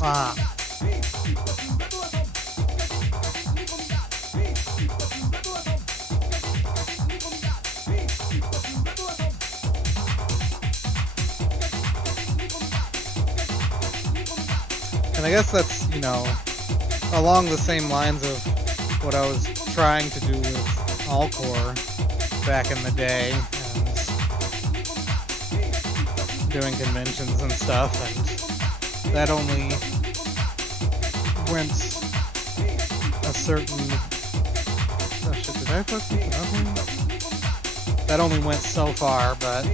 Ah. And I guess that's, you know, along the same lines of what I was trying to do with Allcore back in the day, and doing conventions and stuff, and that only went a certain... Oh shit, did I fuck something up here? That only went so far, but...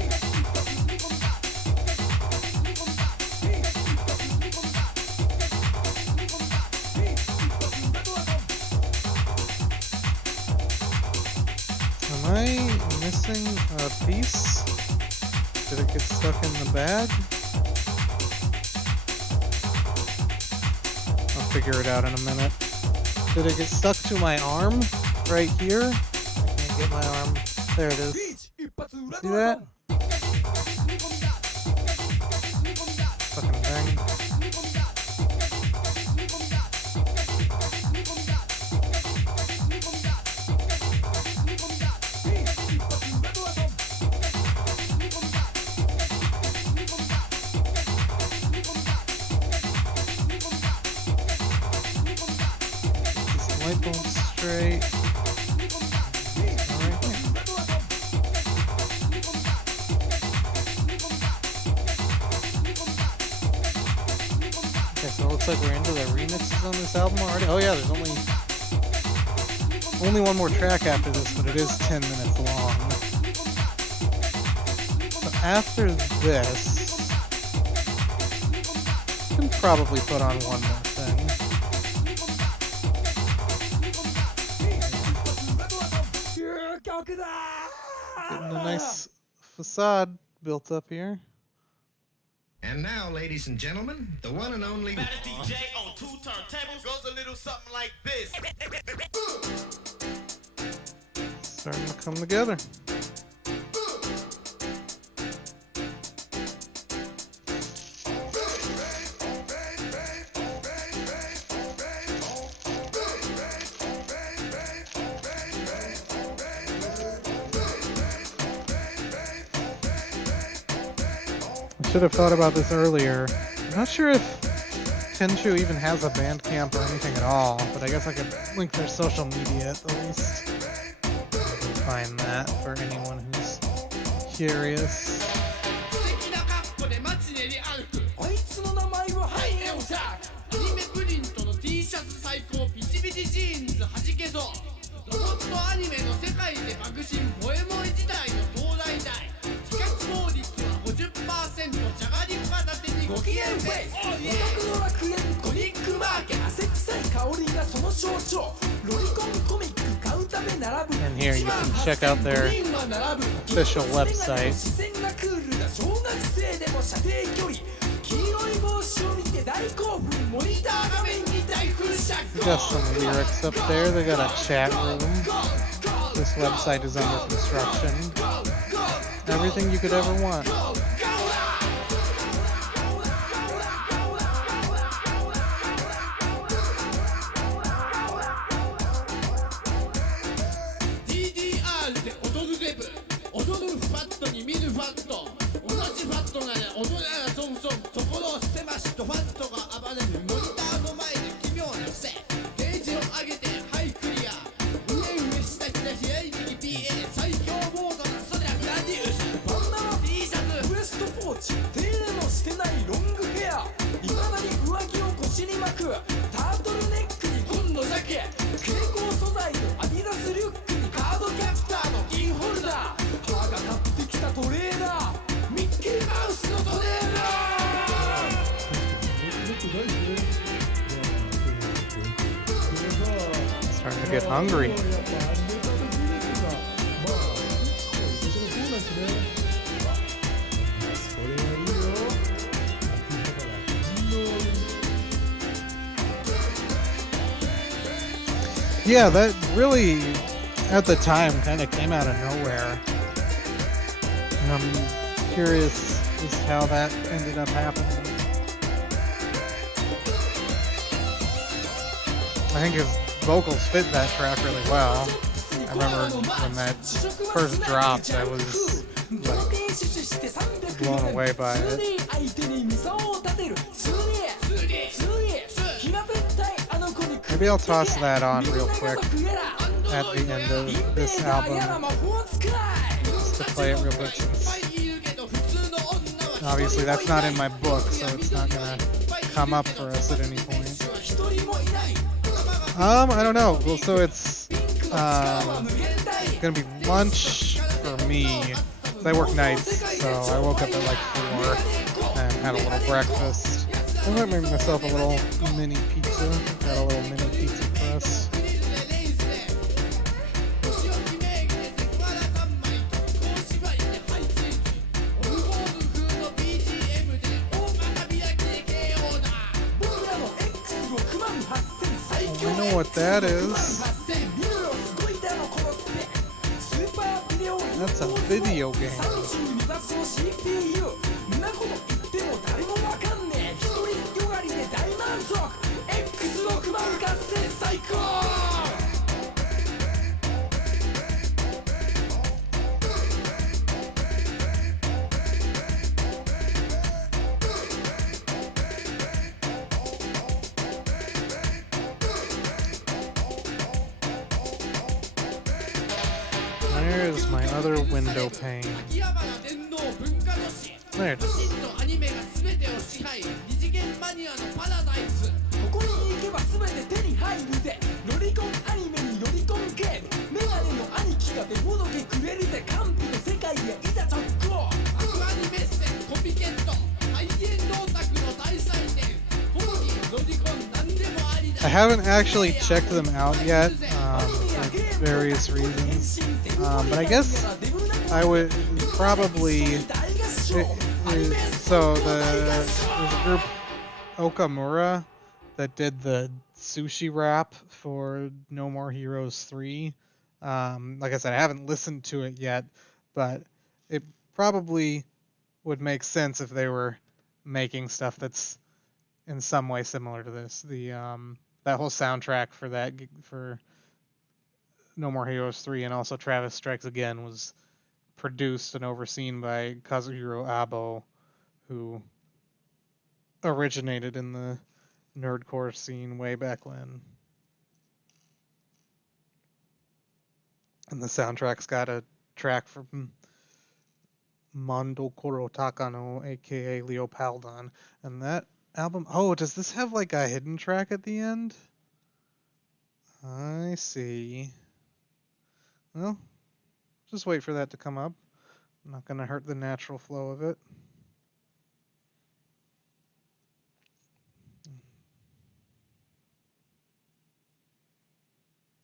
Am I missing a piece? Did it get stuck in the bag? I'll figure it out in a minute. Did it get stuck to my arm right here? I can't get my arm. There it is. See that? Fucking thing. Light bulb straight. Alright. Okay, so it looks like we're into the remixes on this album already. Oh yeah, there's only one more track after this, but it is 10 minutes long. So after this, I can probably put on one more thing. Getting a nice facade built up here. And now, ladies and gentlemen, the one and only DJ on 2 turntables goes a little something like this. Starting to come together. Should have thought about this earlier. I'm not sure if Tenchu even has a Bandcamp or anything at all, but I guess I could link their social media at the least. Find that for anyone who's curious. And here you can check out their official website. We got some lyrics up there. They got a chat room. This website is under construction. Everything you could ever want. 離れるモニターの前で奇妙な癖ゲージを上げてハイクリア上下左右 PA 最強モードなそりゃグラディウスバンダナ T シャツウエストポーチ手入れのしてないロングヘアいまだに上着を腰に巻くタートルネックに紺のジャケ蛍光素材のアディダスリュックにカードキャプターのキーホルダー母が買ってきたトレーラーミッキーマウスのトレーラーStarting to get hungry. Yeah, that really, at the time, kind of came out of nowhere. And I'm curious as to how that ended up happening. I think his vocals fit that track really well. I remember when that first dropped, I was like blown away by it. Maybe I'll toss that on real quick at the end of this album, just to play it real quick. Obviously, that's not in my book, so it's not gonna come up for us at any point. I don't know. Well, so it's gonna be lunch for me. I work nights, so I woke up at like 4 and had a little breakfast. I might make myself a little mini pizza. Got a little mini pizza press. I know what that is. That's a video game. Where's my other window pane? There it is. I haven't actually checked them out yet, for various reasons, but I guess I would probably, so there's a group, Okamura, that did the sushi rap for No More Heroes 3. Like I said, I haven't listened to it yet, but it probably would make sense if they were making stuff that's in some way similar to this. That whole soundtrack for No More Heroes 3 and also Travis Strikes Again was produced and overseen by Kazuhiro Abo, who originated in the nerdcore scene way back when. And the soundtrack's got a track from Mondo Koro Takano, aka Leopaldon, and that album. Oh, does this have like a hidden track at the end? I see. Well, just wait for that to come up. I'm not gonna hurt the natural flow of it.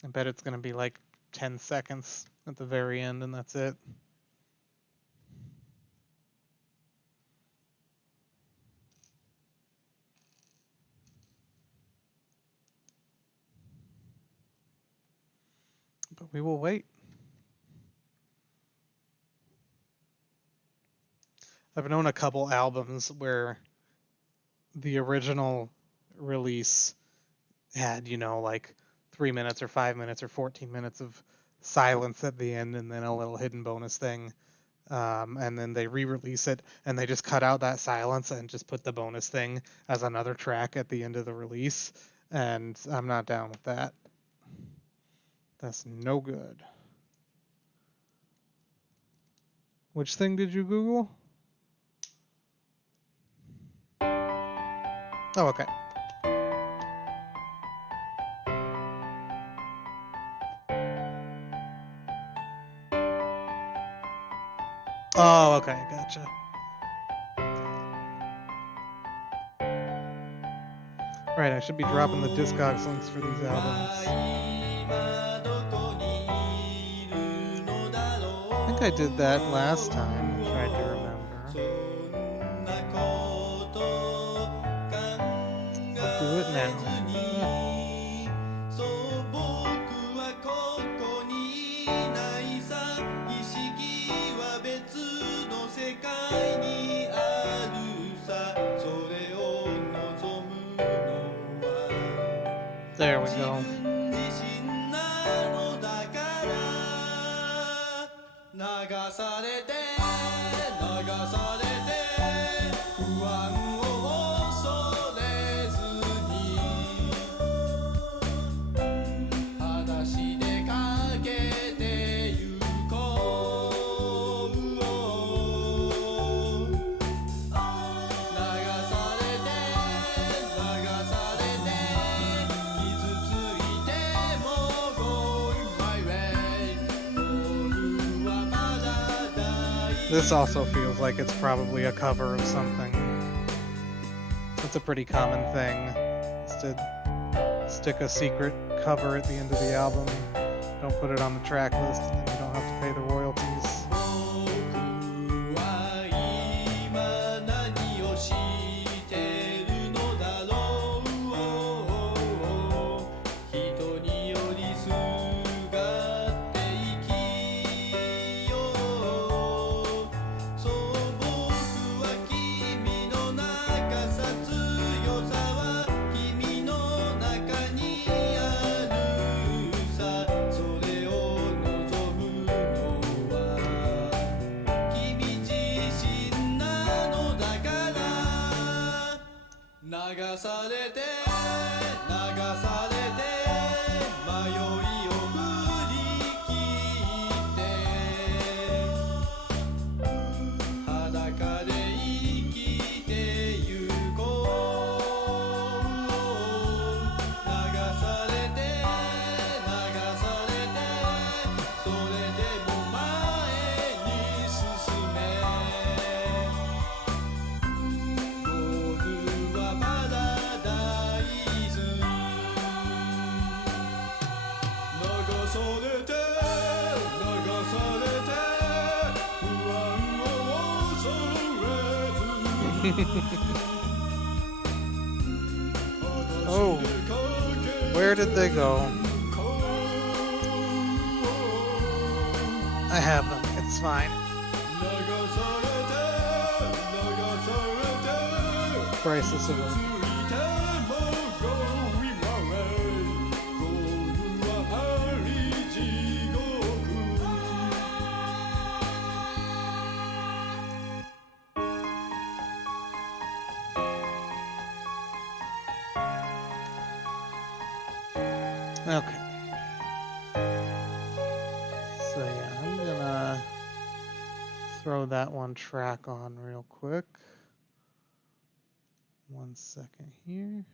I bet it's gonna be like 10 seconds at the very end, and that's it. But we will wait. I've known a couple albums where the original release had, like 3 minutes or 5 minutes or 14 minutes of silence at the end and then a little hidden bonus thing. and then they re-release it, and they just cut out that silence and just put the bonus thing as another track at the end of the release, and I'm not down with that. That's no good. Which thing did you Google? Oh, okay. Oh, okay, gotcha. Right, I should be dropping the Discogs links for these albums. I think I did that last time. I tried to remember. I'll do it now. There we go. This also feels like it's probably a cover of something. It's a pretty common thing, is to stick a secret cover at the end of the album. Don't put it on the track list, and then you don't have to pay the royalties. Oh, where did they go? I have them, it's fine. Crisis of Earth. Okay. So yeah, I'm gonna throw that one track on real quick. 1 second here.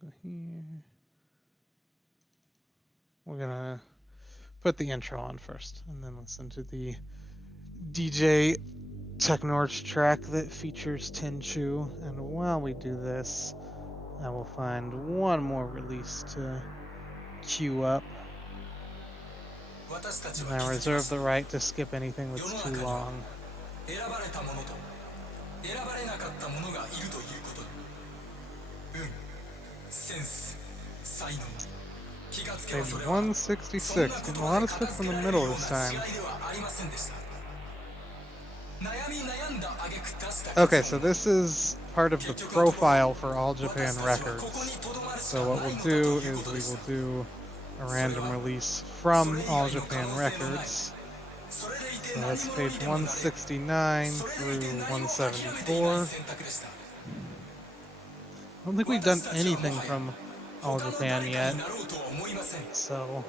Go here. We're gonna put the intro on first and then listen to the DJ Technorch track that features Tenchu. And while we do this, I will find one more release to queue up. And I reserve the right to skip anything that's too long. Page 166, getting a lot of stuff from the middle this time. Okay, so this is part of the profile for All Japan Records. So what we'll do is we will do a random release from All Japan Records. So that's page 169 through 174. I don't think we've done anything from All Japan yet, so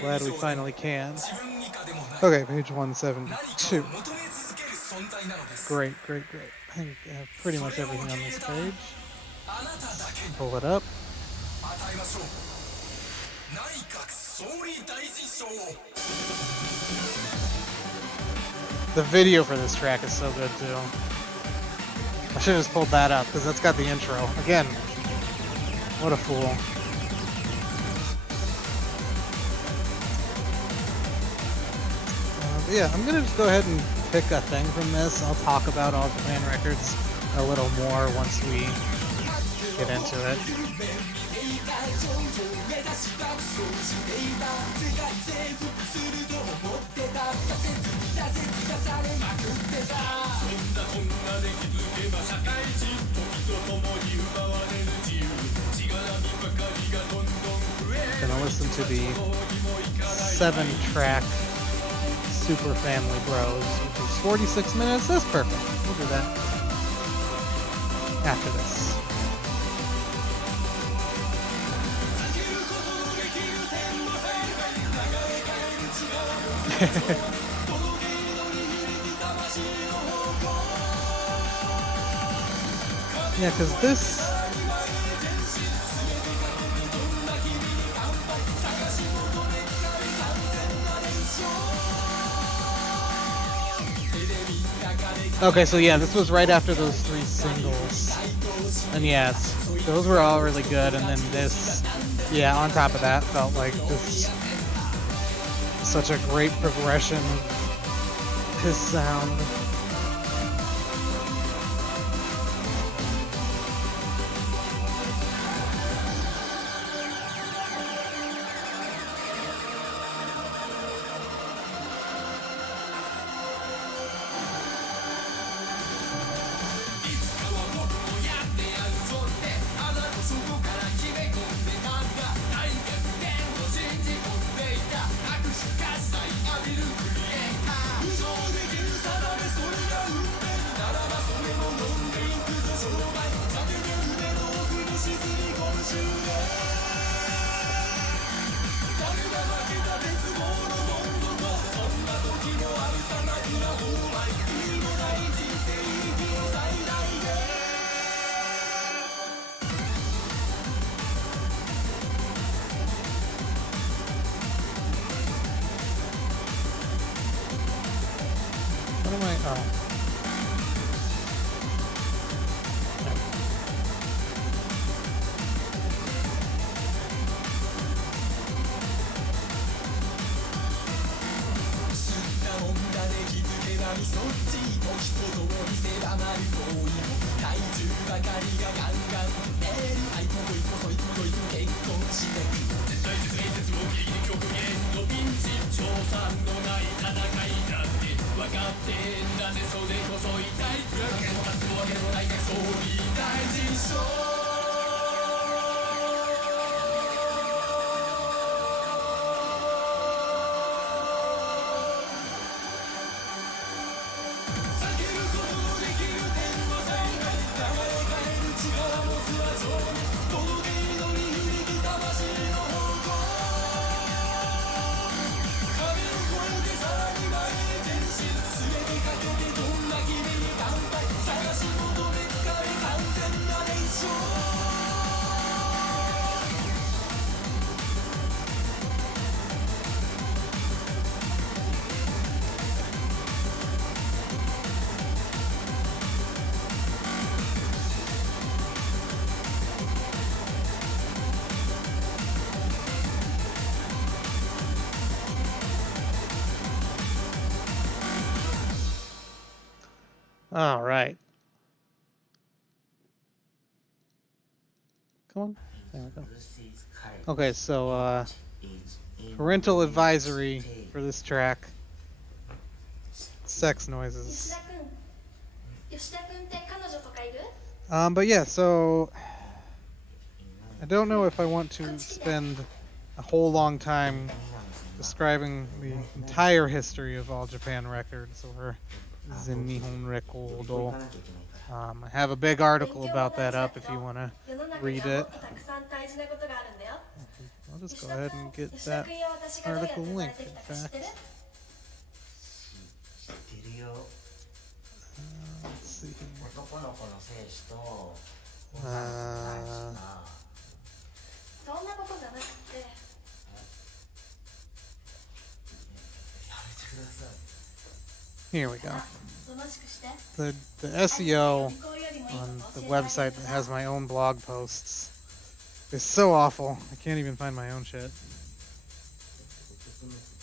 glad we finally can. Okay, page 172. Great. I think I have pretty much everything on this page. Pull it up. The video for this track is so good too. I should have just pulled that up because that's got the intro. Again, what a fool. But yeah, I'm gonna just go ahead and pick a thing from this. I'll talk about All Japan Records a little more once we get into it. Gonna listen to the 7-track Super Family Bros, which is 46 minutes. That's perfect. We'll do that after this. Yeah, because this... Okay, so yeah, this was right after those 3 singles. And yeah, those were all really good, and then this, yeah, on top of that, felt like just such a great progression. His sound. What am I? Oh. All right. Come on. There we go. Okay, so parental advisory for this track. Sex noises. But yeah, so I don't know if I want to spend a whole long time describing the entire history of All Japan Records or Zen-Nihon Recordo. I have a big article about that up if you want to read it. I'll just go ahead and get that article link, in fact. Let's see. Here we go. The SEO on the website that has my own blog posts is so awful. I can't even find my own shit.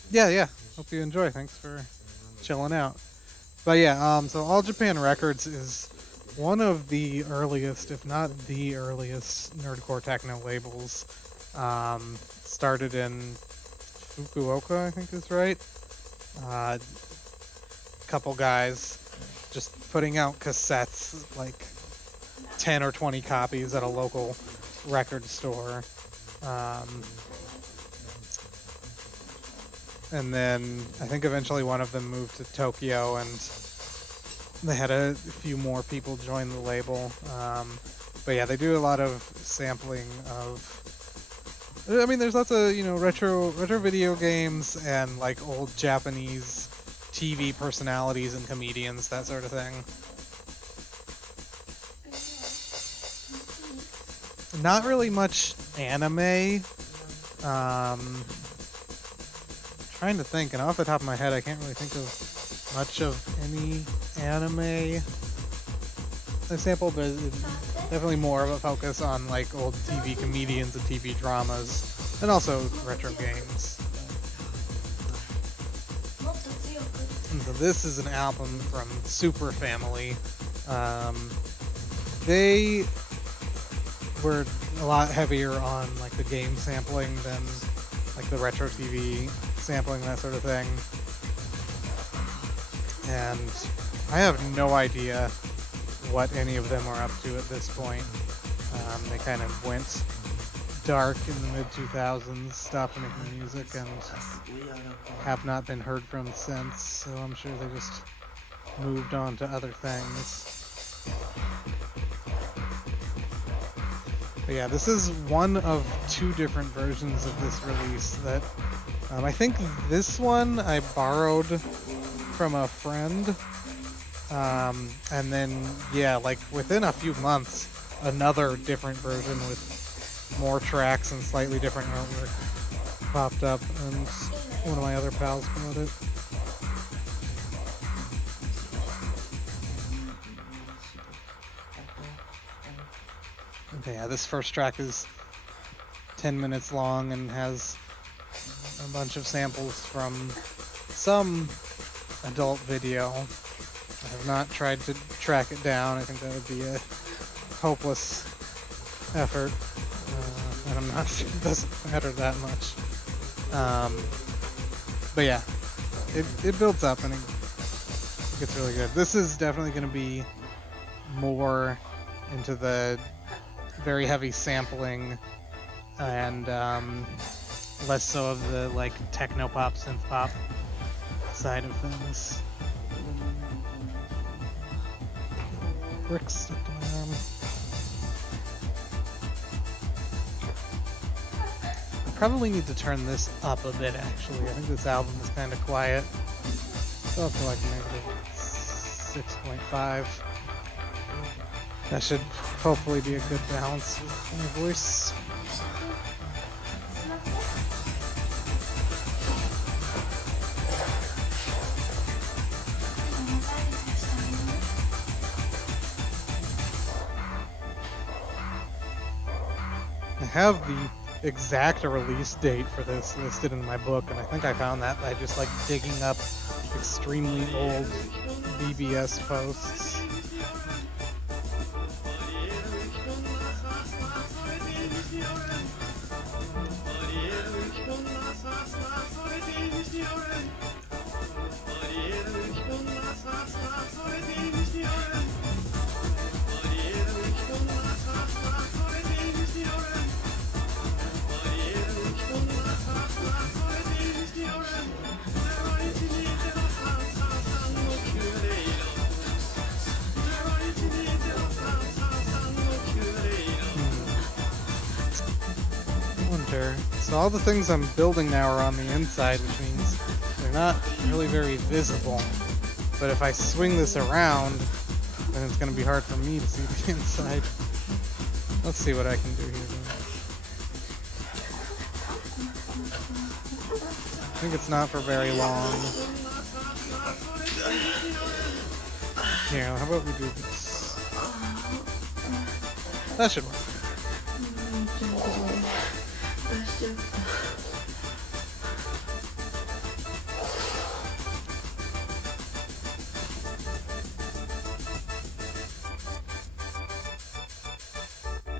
Yeah. Hope you enjoy. Thanks for chilling out. But yeah, so All Japan Records is one of the earliest, if not the earliest, nerdcore techno labels. Started in Fukuoka, I think is right. Couple guys just putting out cassettes, like 10 or 20 copies at a local record store. And then I think eventually one of them moved to Tokyo, and they had a few more people join the label. But yeah, they do a lot of sampling of. I mean, there's lots of retro video games and like old Japanese TV personalities and comedians, that sort of thing. Not really much anime. Trying to think, and off the top of my head, I can't really think of much of any anime I sampled, but it's definitely more of a focus on like old TV comedians and TV dramas, and also retro games. And so this is an album from Super Family. They were a lot heavier on like the game sampling than like the retro TV sampling, that sort of thing. And I have no idea what any of them are up to at this point. They kind of went dark in the mid-2000s, stopped making music, and have not been heard from since, so I'm sure they just moved on to other things. But yeah, this is one of two different versions of this release that I think this one I borrowed from a friend, and then yeah, like within a few months, another different version with more tracks and slightly different artwork popped up, and one of my other pals bought it. Okay, yeah, this first track is 10 minutes long and has a bunch of samples from some adult video. I have not tried to track it down. I think that would be a hopeless effort, and I'm not sure it doesn't matter that much. But yeah, it builds up and it gets really good. This is definitely going to be more into the very heavy sampling and less so of the like techno pop, synth pop side of things. Bricks stuck to my arm. I probably need to turn this up a bit, actually. I think this album is kind of quiet. So up to like -6.5. That should hopefully be a good balance with my voice. I have the exact release date for this listed in my book, and I think I found that by just like digging up extremely old BBS posts. So all the things I'm building now are on the inside, which means they're not really very visible. But if I swing this around, then it's going to be hard for me to see the inside. Let's see what I can do here. I think it's not for very long. Here, how about we do this? That should work.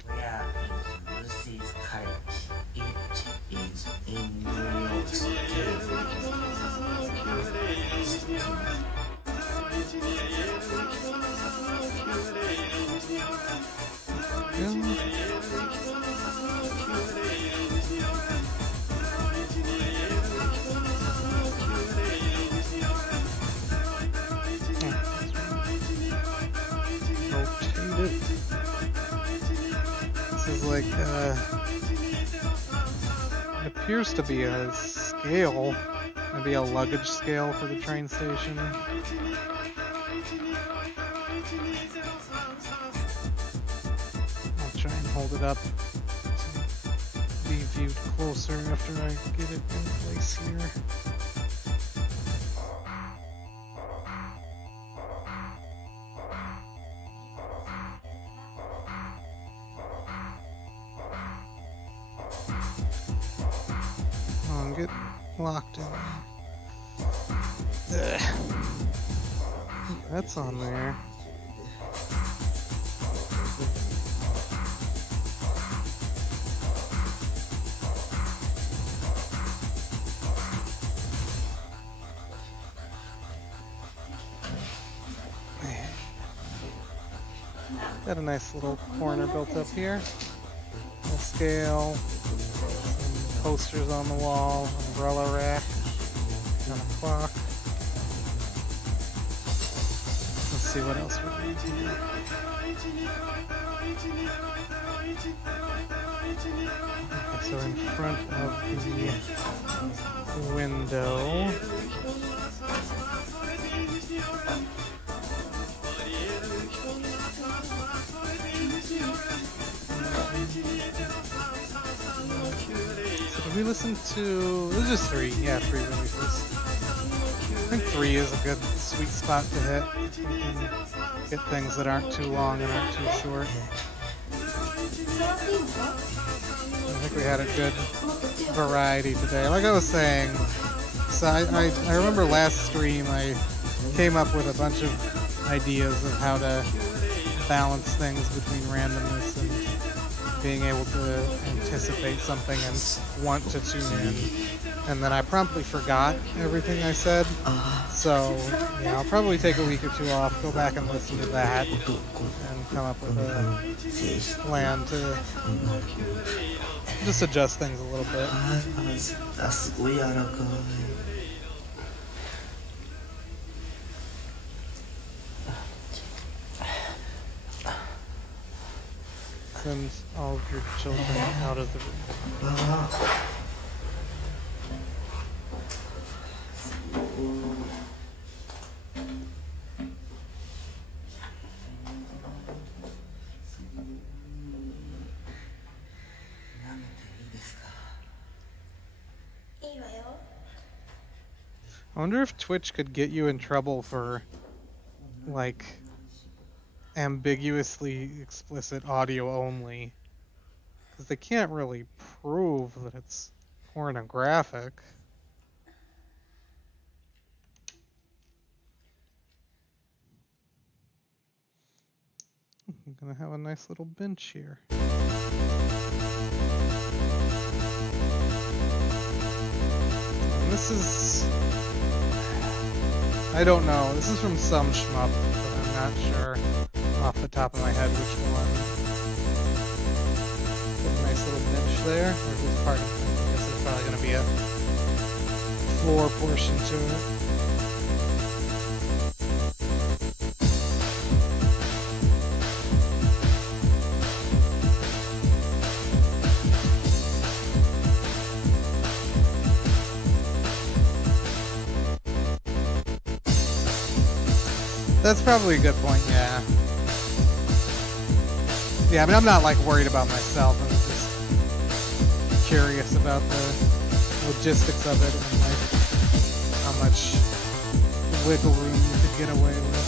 Where is Lucy's couch? It is in New York This is like, it appears to be a scale, maybe a luggage scale for the train station. I'll try and hold it up to be viewed closer after I get it in place here. Get locked in. Ugh. That's on there. Got a nice little corner built up here. Little scale. Posters on the wall, umbrella rack, and a clock. Let's see what else we need here. Okay, so in front of the window, did we listen to... It was just 3. Yeah, 3 releases. I think 3 is a good sweet spot to hit. You can get things that aren't too long and aren't too short. I think we had a good variety today. Like I was saying, so I remember last stream I came up with a bunch of ideas of how to balance things between randomness and being able to anticipate something and want to tune in. And then I promptly forgot everything I said. So, yeah, I'll probably take a week or 2 off, go back and listen to that, and come up with a plan to just adjust things a little bit. Send all of your children out of the room. I wonder if Twitch could get you in trouble for, like, ambiguously explicit audio only, because they can't really prove that it's pornographic. I'm gonna have a nice little bench here. And this is... I don't know. This is from some shmup, but I'm not sure off the top of my head which one. Got a nice little bench there. There's this part of it. I guess there's probably going to be a floor portion to it. That's probably a good point, yeah. Yeah, I mean, I'm not like worried about myself. I'm just curious about the logistics of it and like how much wiggle room you could get away with.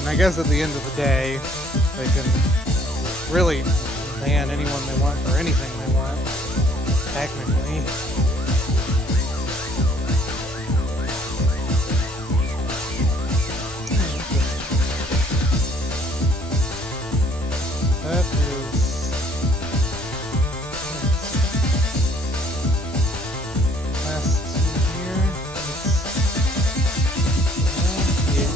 And I guess at the end of the day, they can really ban anyone they want for anything they want, technically. That is last two here. Yeah.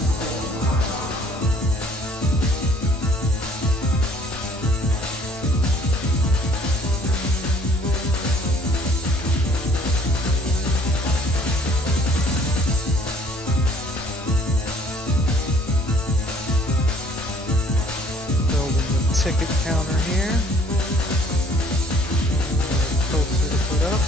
Building the ticket counter here. Poster to put up.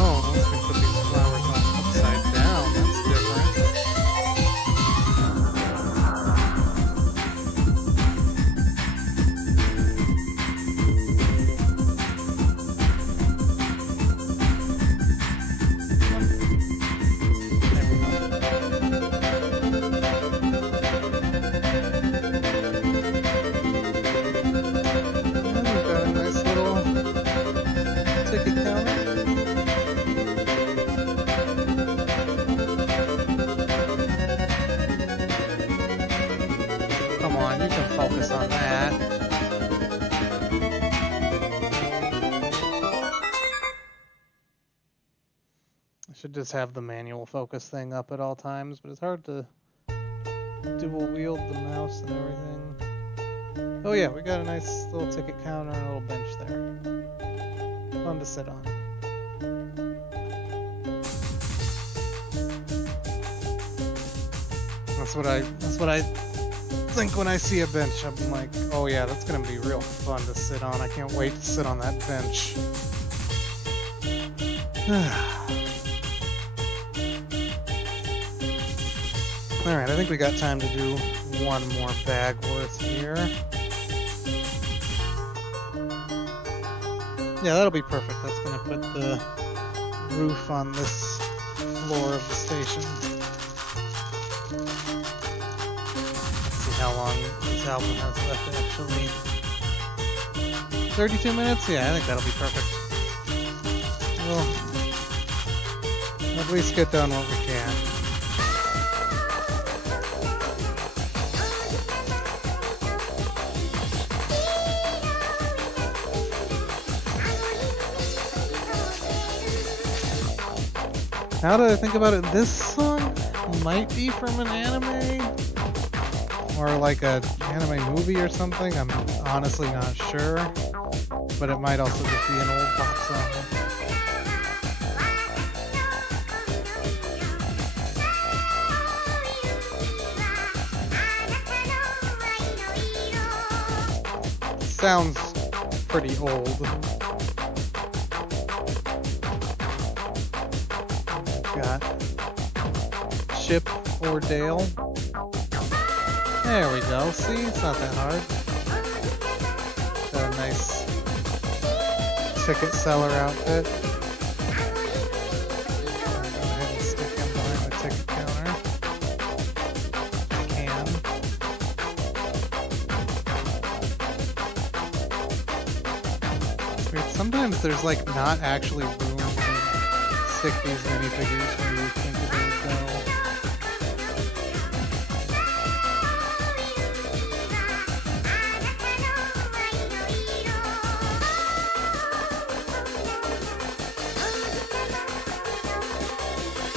Oh, we can put these flowers on upside down. That's different. There we go. And we've got a nice little ticket counter. Come on, you can focus on that. I should just have the manual focus thing up at all times, but it's hard to dual wield the mouse and everything. Oh yeah, we got a nice little ticket counter and a little bench there. Fun to sit on. That's what I think when I see a bench. I'm like, oh yeah, that's gonna be real fun to sit on. I can't wait to sit on that bench. Alright, I think we got time to do one more bag worth here. Yeah, that'll be perfect. That's gonna put the roof on this floor of the station. Let's see how long this album has left actually. 32 minutes? Yeah, I think that'll be perfect. We'll at least get done what we can. Now that I think about it, this song might be from an anime. or like a anime movie or something. I'm honestly not sure, but it might also just be an old pop song. Sounds pretty old. Got Chip or Dale. There we go. See, it's not that hard. Got a nice ticket seller outfit. Go ahead and stick him behind the ticket counter. I can. It's weird. Sometimes there's like not actually room to stick these minifigures where you think they would go.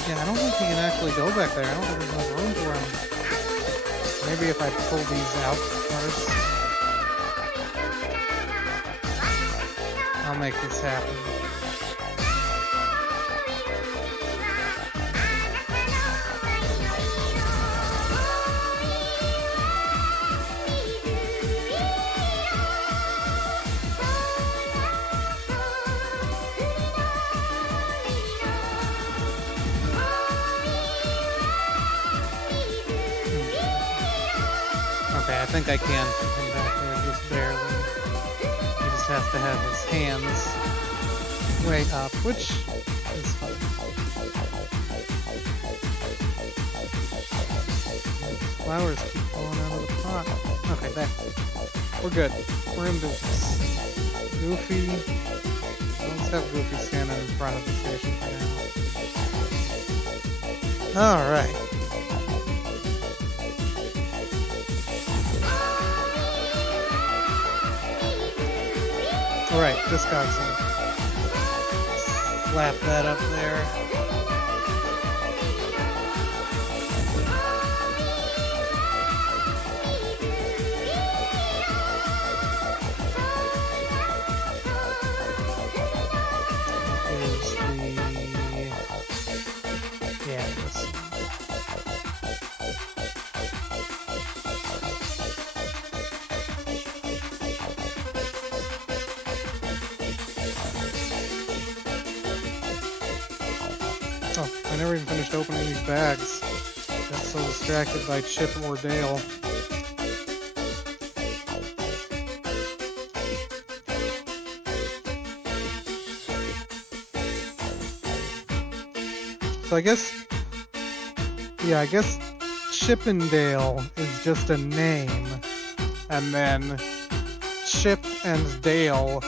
Yeah, I don't think you can actually go back there. I don't think there's enough room for him. Maybe if I pull these out first. I'll make this happen. Okay, I think I can put him back there just barely. He just has to have his hands way up, which is fine. Flowers keep falling out of the pot. Okay, there. We're good. We're in business. Goofy. Let's have Goofy standing in front of the station for now. Alright. Alright, this guy's slap that up there. Here's the... yeah, this. Oh, I never even finished opening these bags. Got so distracted by Chip or Dale. So I guess Chip and Dale is just a name, and then Chip and Dale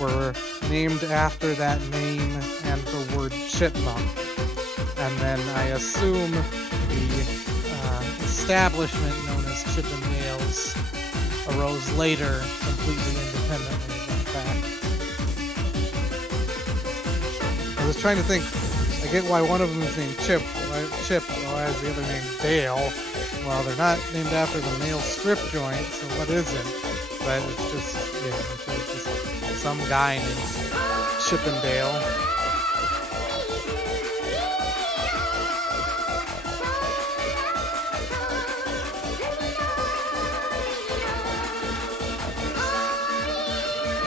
were named after that name and the word chipmunk. And then I assume the establishment known as Chip and Dale's arose later, completely independently of that. I was trying to think, I get why one of them is named Chip, why is the other named Dale? Well, they're not named after the male strip joint, so what is it? But it's just, yeah, I'm sure it's just some guy named Chip and Dale.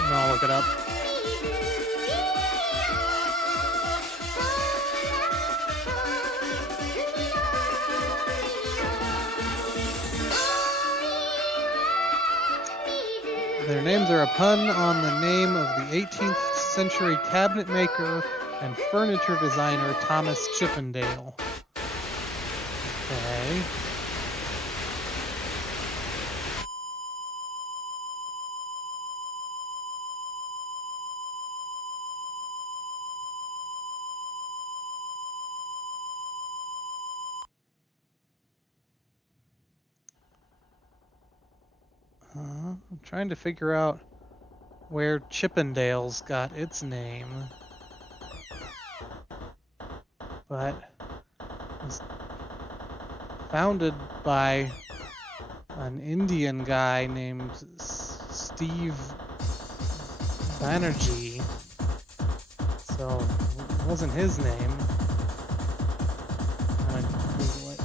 No, I'll look it up. Their names are a pun on the name of the 18th century cabinet maker and furniture designer Thomas Chippendale. Okay. I'm trying to figure out where Chippendale's got its name. But it was founded by an Indian guy named Steve Banerjee. So it wasn't his name. I'm gonna Google it.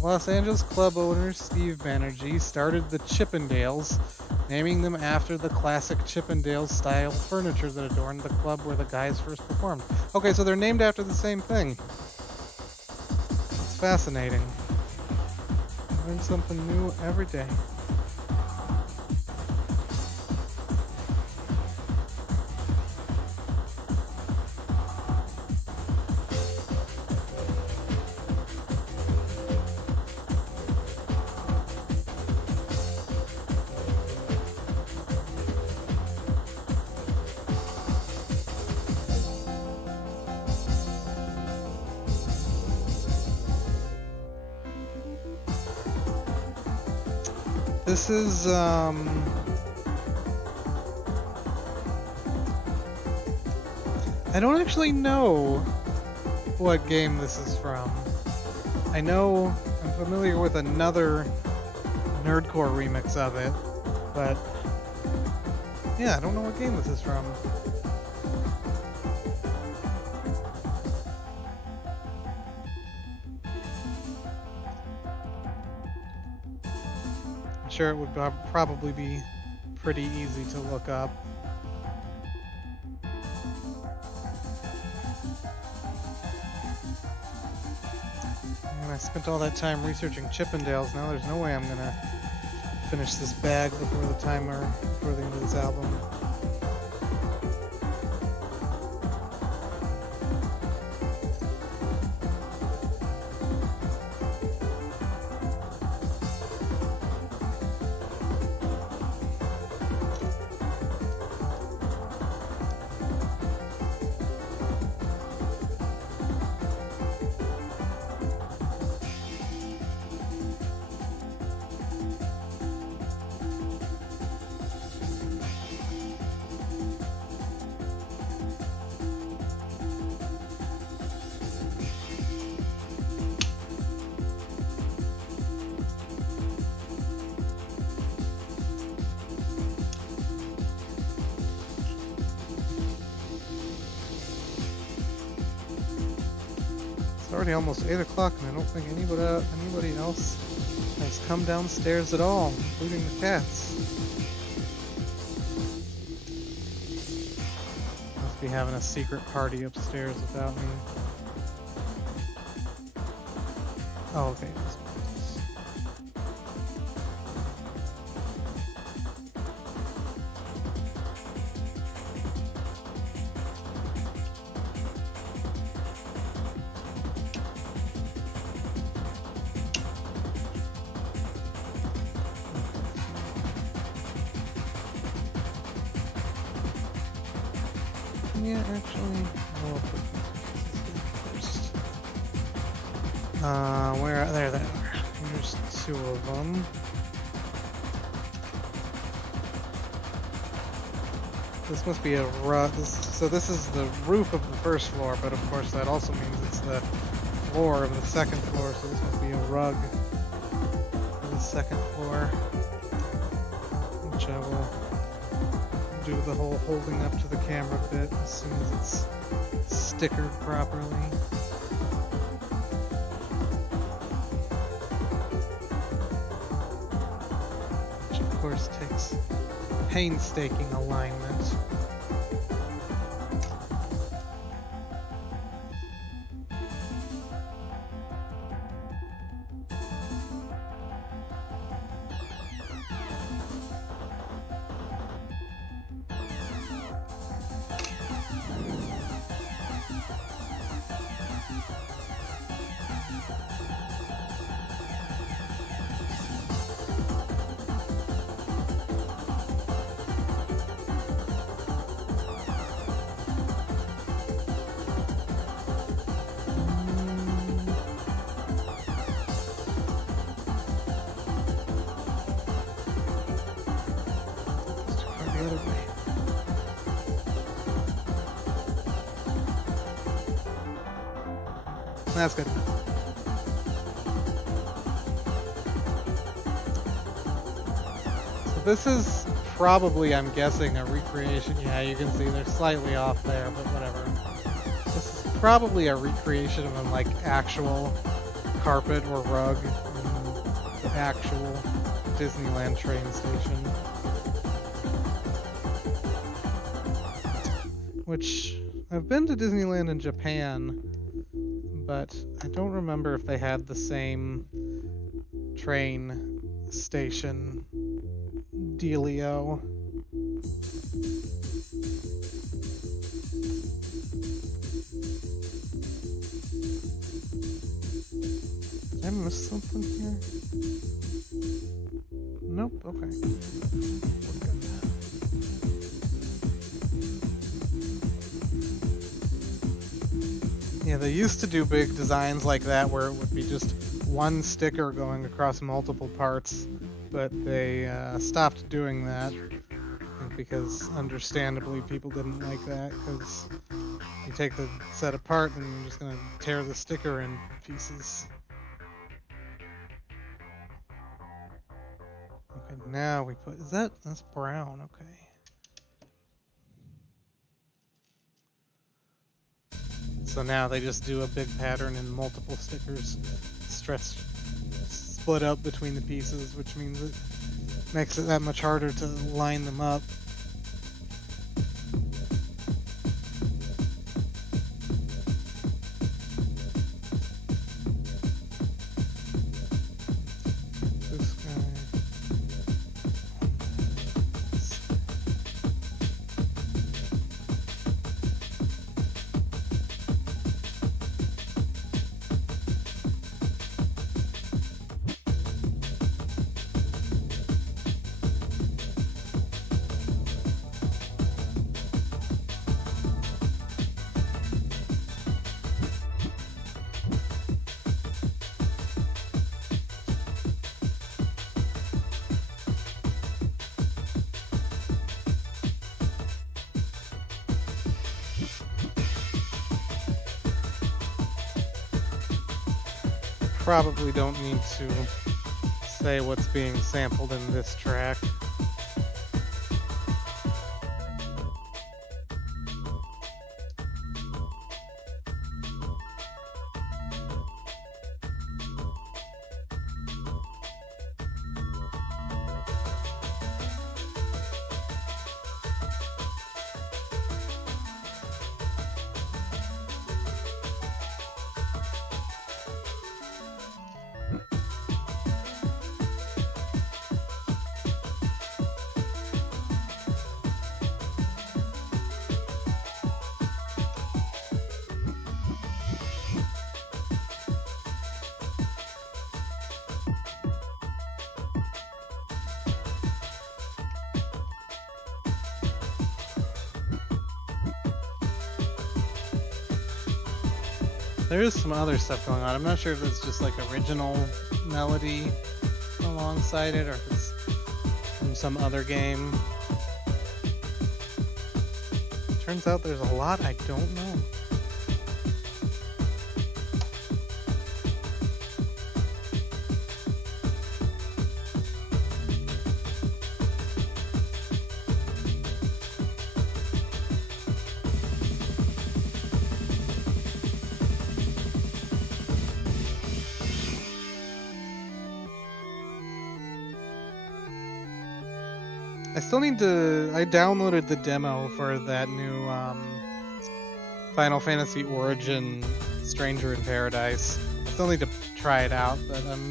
Los Angeles club owner Steve Banerjee started the Chippendales, naming them after the classic Chippendales style furniture that adorned the club where the guys first performed. Okay, so they're named after the same thing. It's fascinating. Learn something new every day. This is, I don't actually know what game this is from. I know I'm familiar with another nerdcore remix of it, but yeah, I don't know what game this is from. Sure, it would probably be pretty easy to look up. And I spent all that time researching Chippendales. Now there's no way I'm gonna finish this bag before the end of this album. It's already almost 8 o'clock and I don't think anybody else has come downstairs at all, including the cats. Must be having a secret party upstairs without me. Oh, okay. Yeah, actually, I'll put first. There they are. There's 2 of them. This must be a rug. So this is the roof of the first floor, but of course that also means it's the floor of the second floor, so this must be a rug for the second floor, which I will do the whole holding up to the camera bit as soon as it's stickered properly. Which of course takes painstaking alignment. That's good. So this is probably, I'm guessing, a recreation. Yeah, you can see they're slightly off there, but whatever. This is probably a recreation of an like actual carpet or rug in the actual Disneyland train station. Which, I've been to Disneyland in Japan, but I don't remember if they had the same train station dealio. Did I miss something here? Nope, okay. Yeah, they used to do big designs like that where it would be just one sticker going across multiple parts, but they stopped doing that because understandably people didn't like that because you take the set apart and you're just going to tear the sticker in pieces. Okay, now we put, that's brown, okay. So now they just do a big pattern and multiple stickers split up between the pieces, which means it makes it that much harder to line them up. This guy. Probably don't need to say what's being sampled in this track. There is some other stuff going on. I'm not sure if it's just like original melody alongside it or if it's from some other game. Turns out there's a lot I don't know. I still need to... I downloaded the demo for that new Final Fantasy Origin Stranger in Paradise. I still need to try it out, but I'm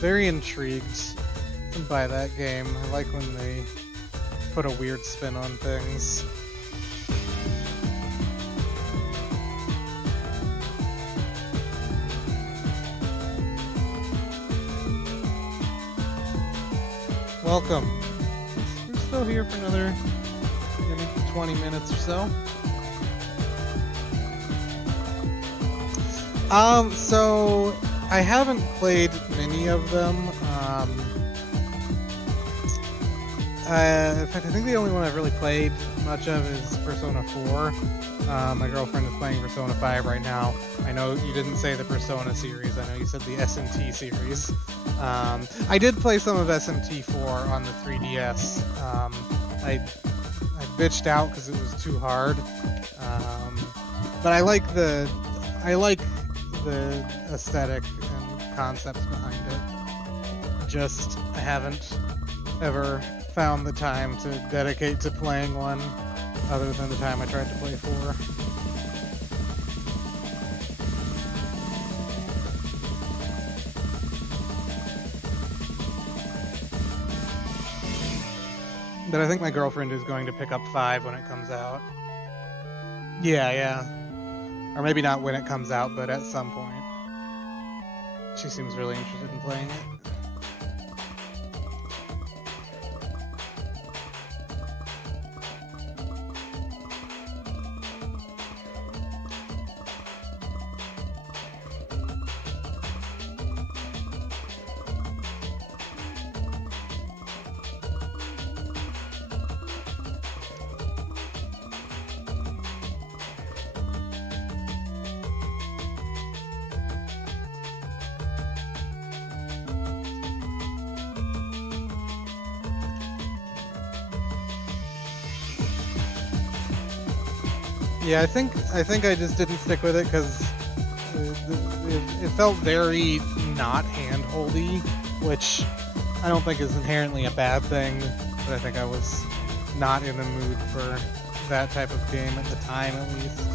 very intrigued by that game. I like when they put a weird spin on things. Welcome. We're still here for another maybe 20 minutes or so. So I haven't played many of them. In fact, I think the only one I've really played much of is Persona 4. My girlfriend is playing Persona 5 right now. I know you didn't say the Persona series. I know you said the SMT series. I did play some of SMT4 on the 3DS. I bitched out because it was too hard. But I like the aesthetic and concepts behind it. Just I haven't ever found the time to dedicate to playing one other than the time I tried to play 4. But I think my girlfriend is going to pick up 5 when it comes out. Yeah. Or maybe not when it comes out, but at some point. She seems really interested in playing it. Yeah, I think I just didn't stick with it because it felt very not hand-holdy, which I don't think is inherently a bad thing, but I think I was not in the mood for that type of game at the time, at least.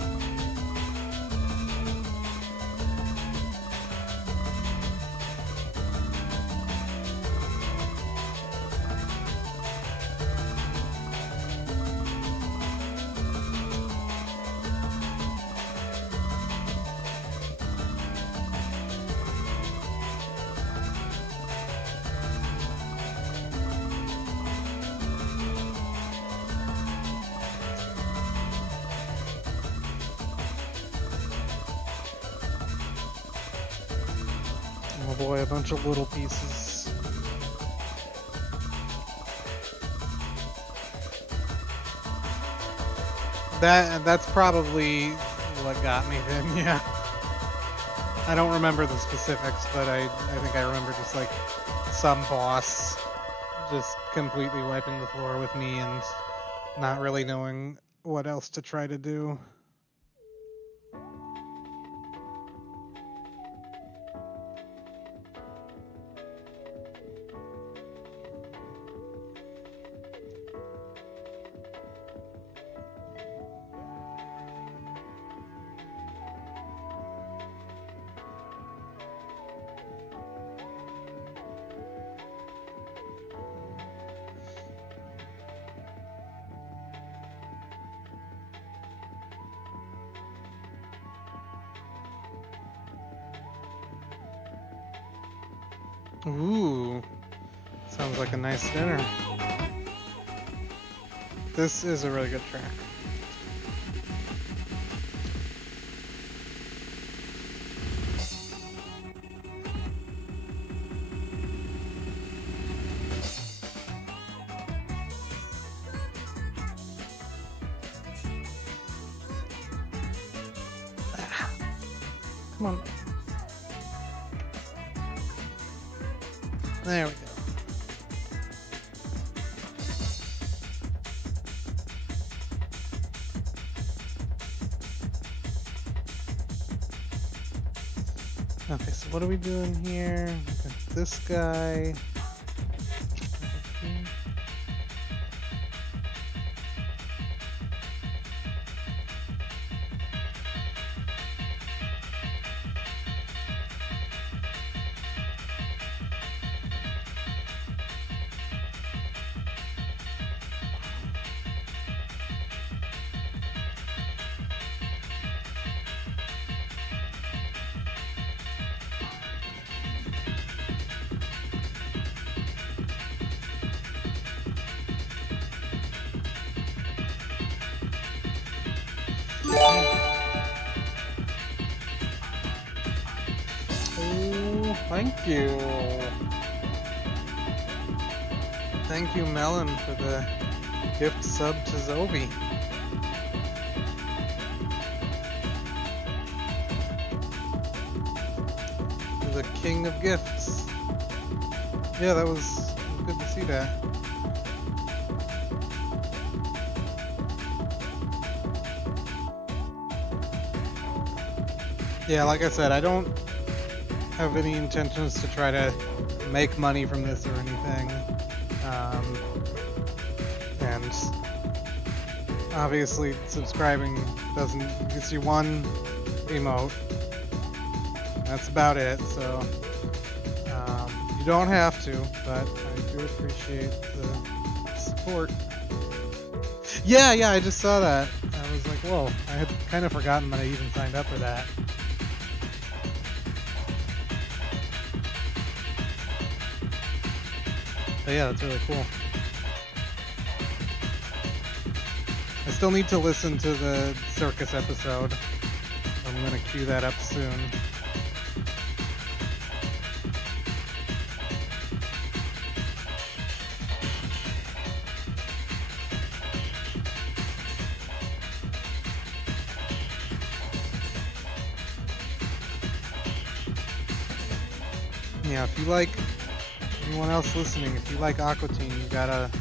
Oh boy, a bunch of little pieces. That's probably what got me then, yeah. I don't remember the specifics, but I think I remember just like some boss just completely wiping the floor with me and not really knowing what else to try to do. Ooh, sounds like a nice dinner. This is a really good track. Come on. There we go. Okay, so what are we doing here? We got this guy. Oh, thank you. Thank you, Melon, for the gift sub to Zobi. The king of gifts. Yeah, that was good to see that. Yeah, like I said, I don't have any intentions to try to make money from this or anything. And obviously subscribing gets you one emote. That's about it, so you don't have to, but I do appreciate the support. Yeah, I just saw that. I was like, whoa, I had kind of forgotten that I even signed up for that. But yeah, that's really cool. I still need to listen to the circus episode. I'm gonna cue that up soon. Yeah, if you like anyone else listening, if you like Aqua Teen, you gotta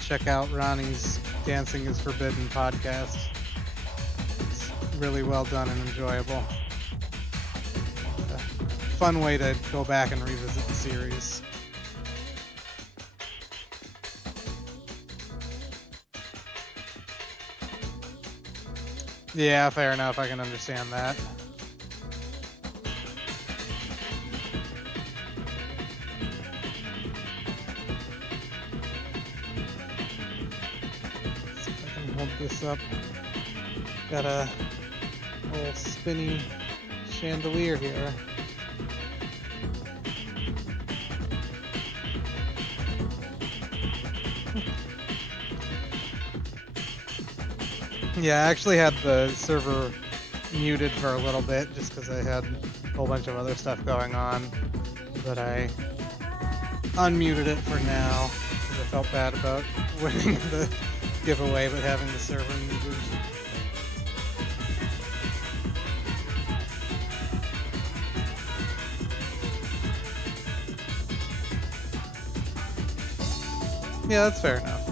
check out Ronnie's Dancing is Forbidden podcast. It's really well done and enjoyable. A fun way to go back and revisit the series. Yeah, fair enough. I can understand that. Hold this up. Got a little spinny chandelier here. Yeah, I actually had the server muted for a little bit just because I had a whole bunch of other stuff going on, but I unmuted it for now because I felt bad about winning the giveaway but having the server muted. Yeah, that's fair enough.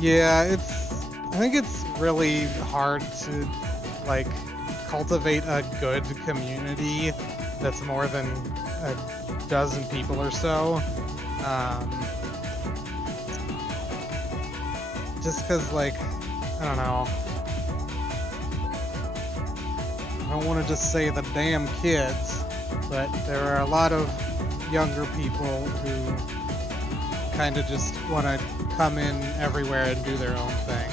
Yeah, I think it's really hard to, like, cultivate a good community that's more than a dozen people or so. Just because, like, I don't know. I don't want to just say the damn kids, but there are a lot of younger people who kind of just want to come in everywhere and do their own thing.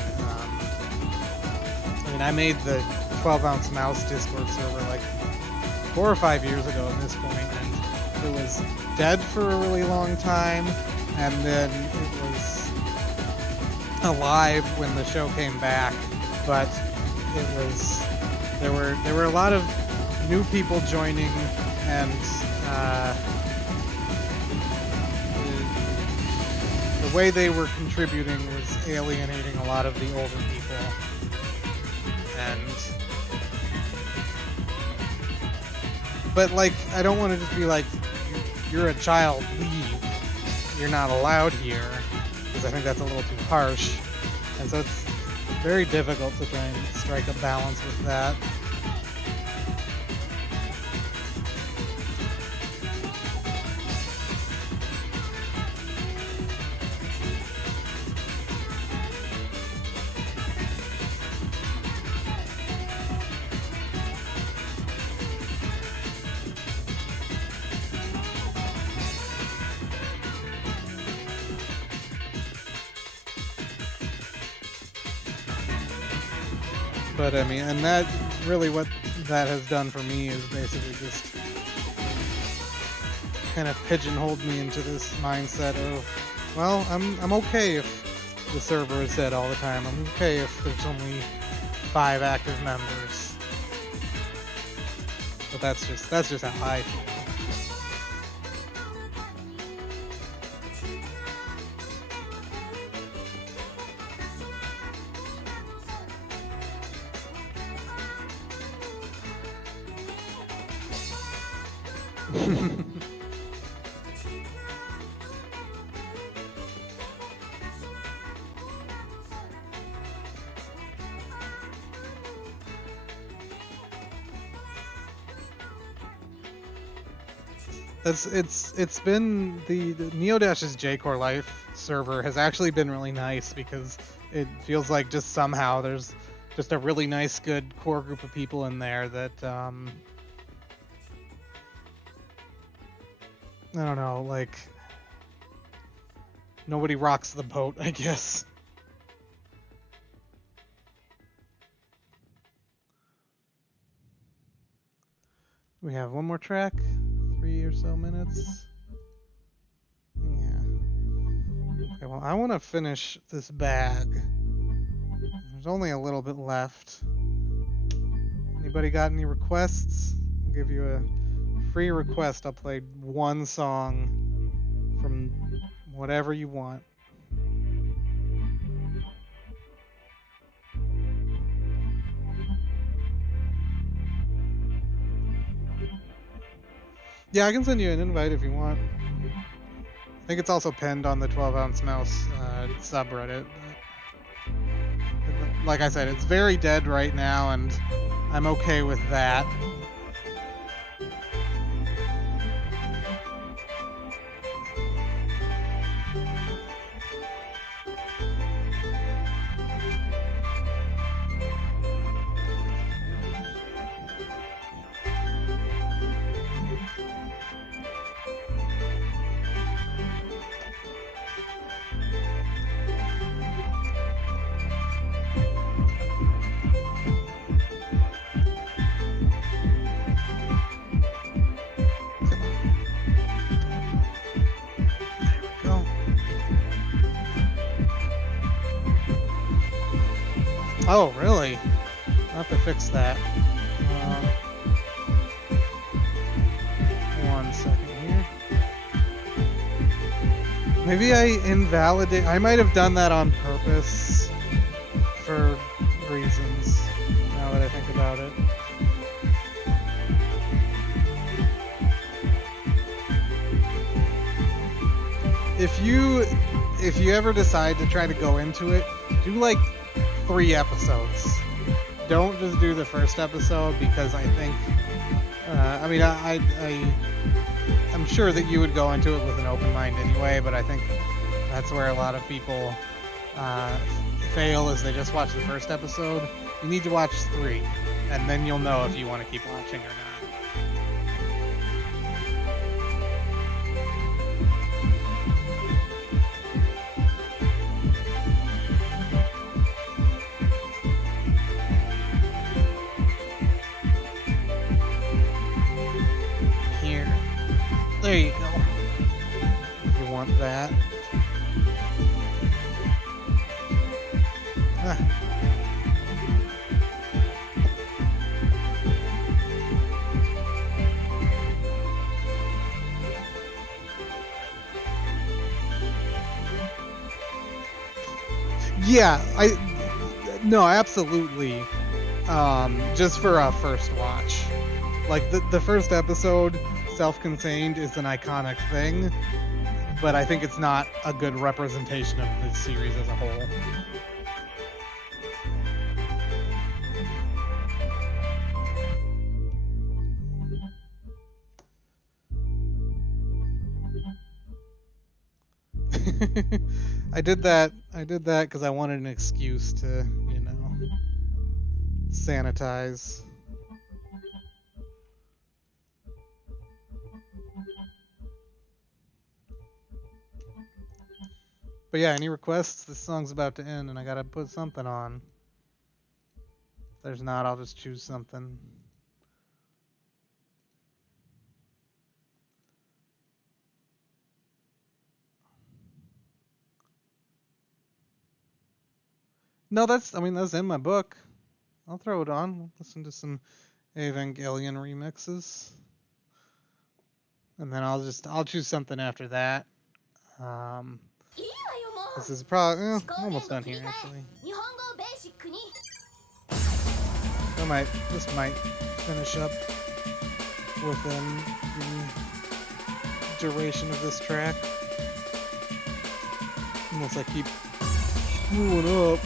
I mean, I made the 12-ounce mouse Discord server like 4 or 5 years ago at this point, and it was dead for a really long time, and then it was alive when the show came back, but it was there were a lot of new people joining, and the way they were contributing was alienating a lot of the older people. But like, I don't want to just be like, you're a child, leave. You're not allowed here, because I think that's a little too harsh. And so it's very difficult to try and strike a balance with that. But I mean, and that really what that has done for me is basically just kind of pigeonholed me into this mindset of, well, I'm okay if the server is dead all the time. I'm okay if there's only 5 active members. But that's just how I feel. It's been the Neodash's J-Core Life server has actually been really nice because it feels like just somehow there's just a really nice, good core group of people in there that I don't know, like nobody rocks the boat, I guess. We have one more track, 3 or so minutes. Yeah. Okay, well, I want to finish this bag. There's only a little bit left. Anybody got any requests? I'll give you a free request. I'll play one song from whatever you want. Yeah, I can send you an invite if you want. I think it's also pinned on the 12-ounce mouse subreddit. But like I said, it's very dead right now, and I'm okay with that. Oh, really? I'll have to fix that. One second here. Maybe I invalidate. I might have done that on purpose for reasons, now that I think about it. If you ever decide to try to go into it, do like 3 episodes. Don't just do the first episode, because I think I mean I'm sure that you would go into it with an open mind anyway, but I think that's where a lot of people fail, is they just watch the first episode. You need to watch 3, and then you'll know if you want to keep watching or not. There you go. If you want that. Yeah, no, absolutely. Just for a first watch. Like the first episode, self-contained, is an iconic thing, but I think it's not a good representation of the series as a whole. I did that because I wanted an excuse to, sanitize. But yeah, any requests? This song's about to end and I gotta put something on. there's not, I'll just choose something. No, that's in my book. I'll throw it on. Listen to some Evangelion remixes. And then I'll choose something after that. This is probably I'm almost done here actually. This might finish up within the duration of this track. Unless I keep moving up.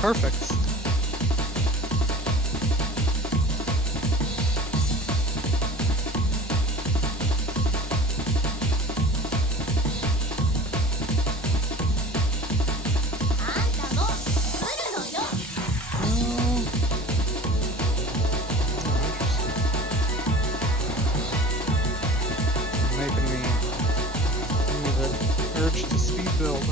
Perfect. Making me the urge to speed build.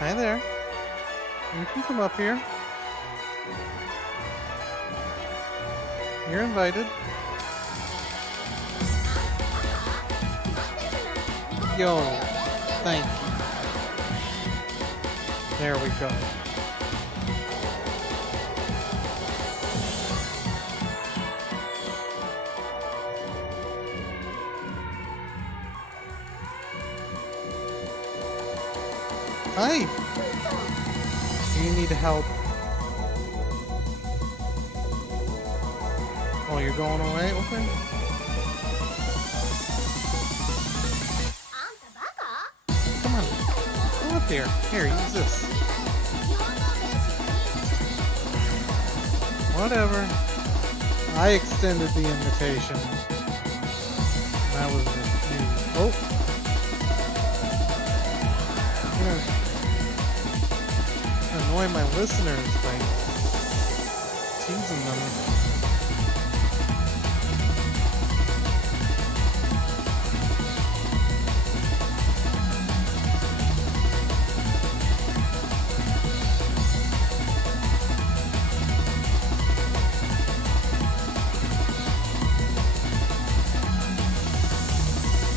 Hi there. You can come up here. You're invited. Yo, thank you. There we go. Hi! Do you need help? Oh, you're going away? Okay. Come on. Come up here. Here, use this. Whatever. I extended the invitation. That was refused. Oh! Annoy my listeners by teasing them.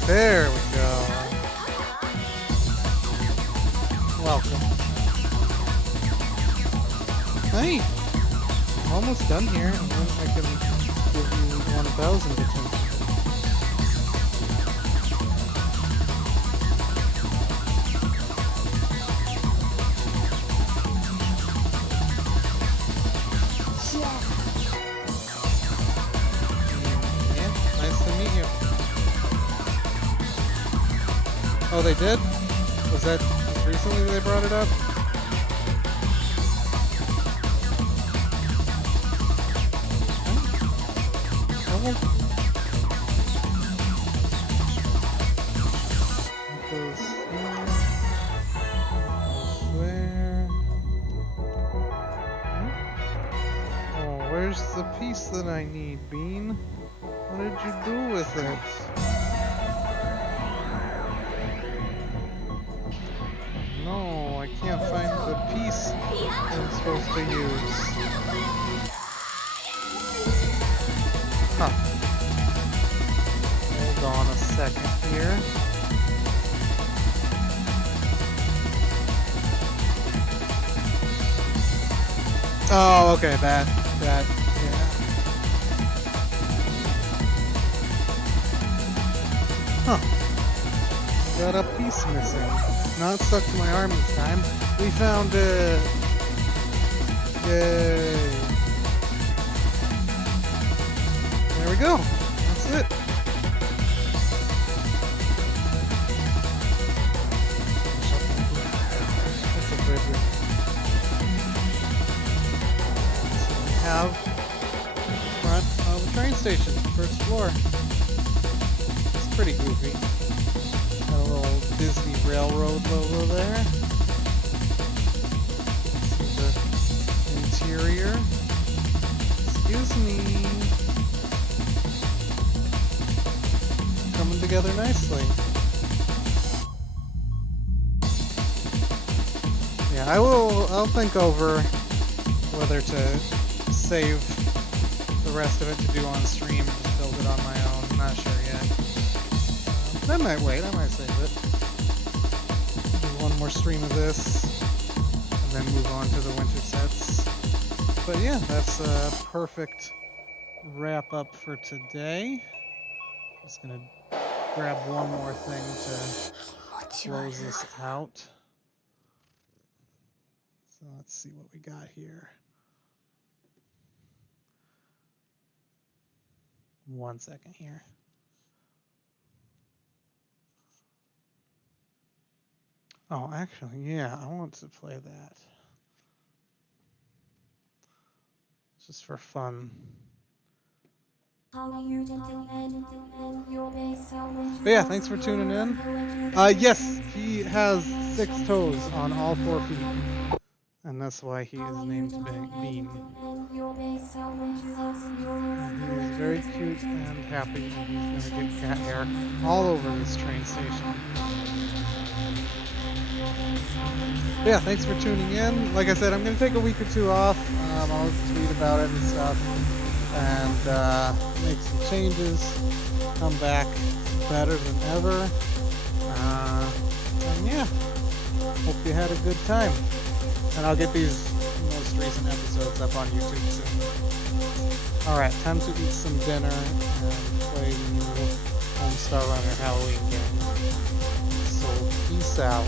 There we go. Welcome. Hey, I'm almost done here, and then I can give you 1,000 attention. Yeah, nice to meet you. Oh, they did? Was that just recently they brought it up? Where's the piece that I need, Bean? What did you do with it? No, I can't find the piece I'm supposed to use. Huh. Hold on a second here. Oh, okay, that, yeah. Huh. Got a piece missing. Not stuck to my arm this time. We found it. Yay. There we go. That's it. That's a bridge. We have the front of the train station, first floor. It's pretty goofy. Got a little Disney Railroad logo there. See the interior. Excuse me. Coming together nicely. Yeah, I'll think over whether to save the rest of it to do on stream or just build it on my own. I'm not sure yet. I might wait, I might save it. Do one more stream of this, and then move on to the winter sets. But yeah, that's a perfect wrap up for today. Just gonna grab one more thing to close this out. So let's see what we got here. 1 second here. Oh, actually, yeah, I want to play that. Just for fun. But yeah, thanks for tuning in. Yes, he has 6 toes on all 4 feet. And that's why he is named Bean. He is very cute and happy, and he's gonna get cat hair all over this train station. But yeah, thanks for tuning in. Like I said, I'm gonna take a week or 2 off. I'll tweet about it and stuff, and make some changes. Come back better than ever. And yeah, hope you had a good time. And I'll get these most recent episodes up on YouTube soon. Alright, time to eat some dinner and play the new Homestar Runner Halloween game. So, peace out.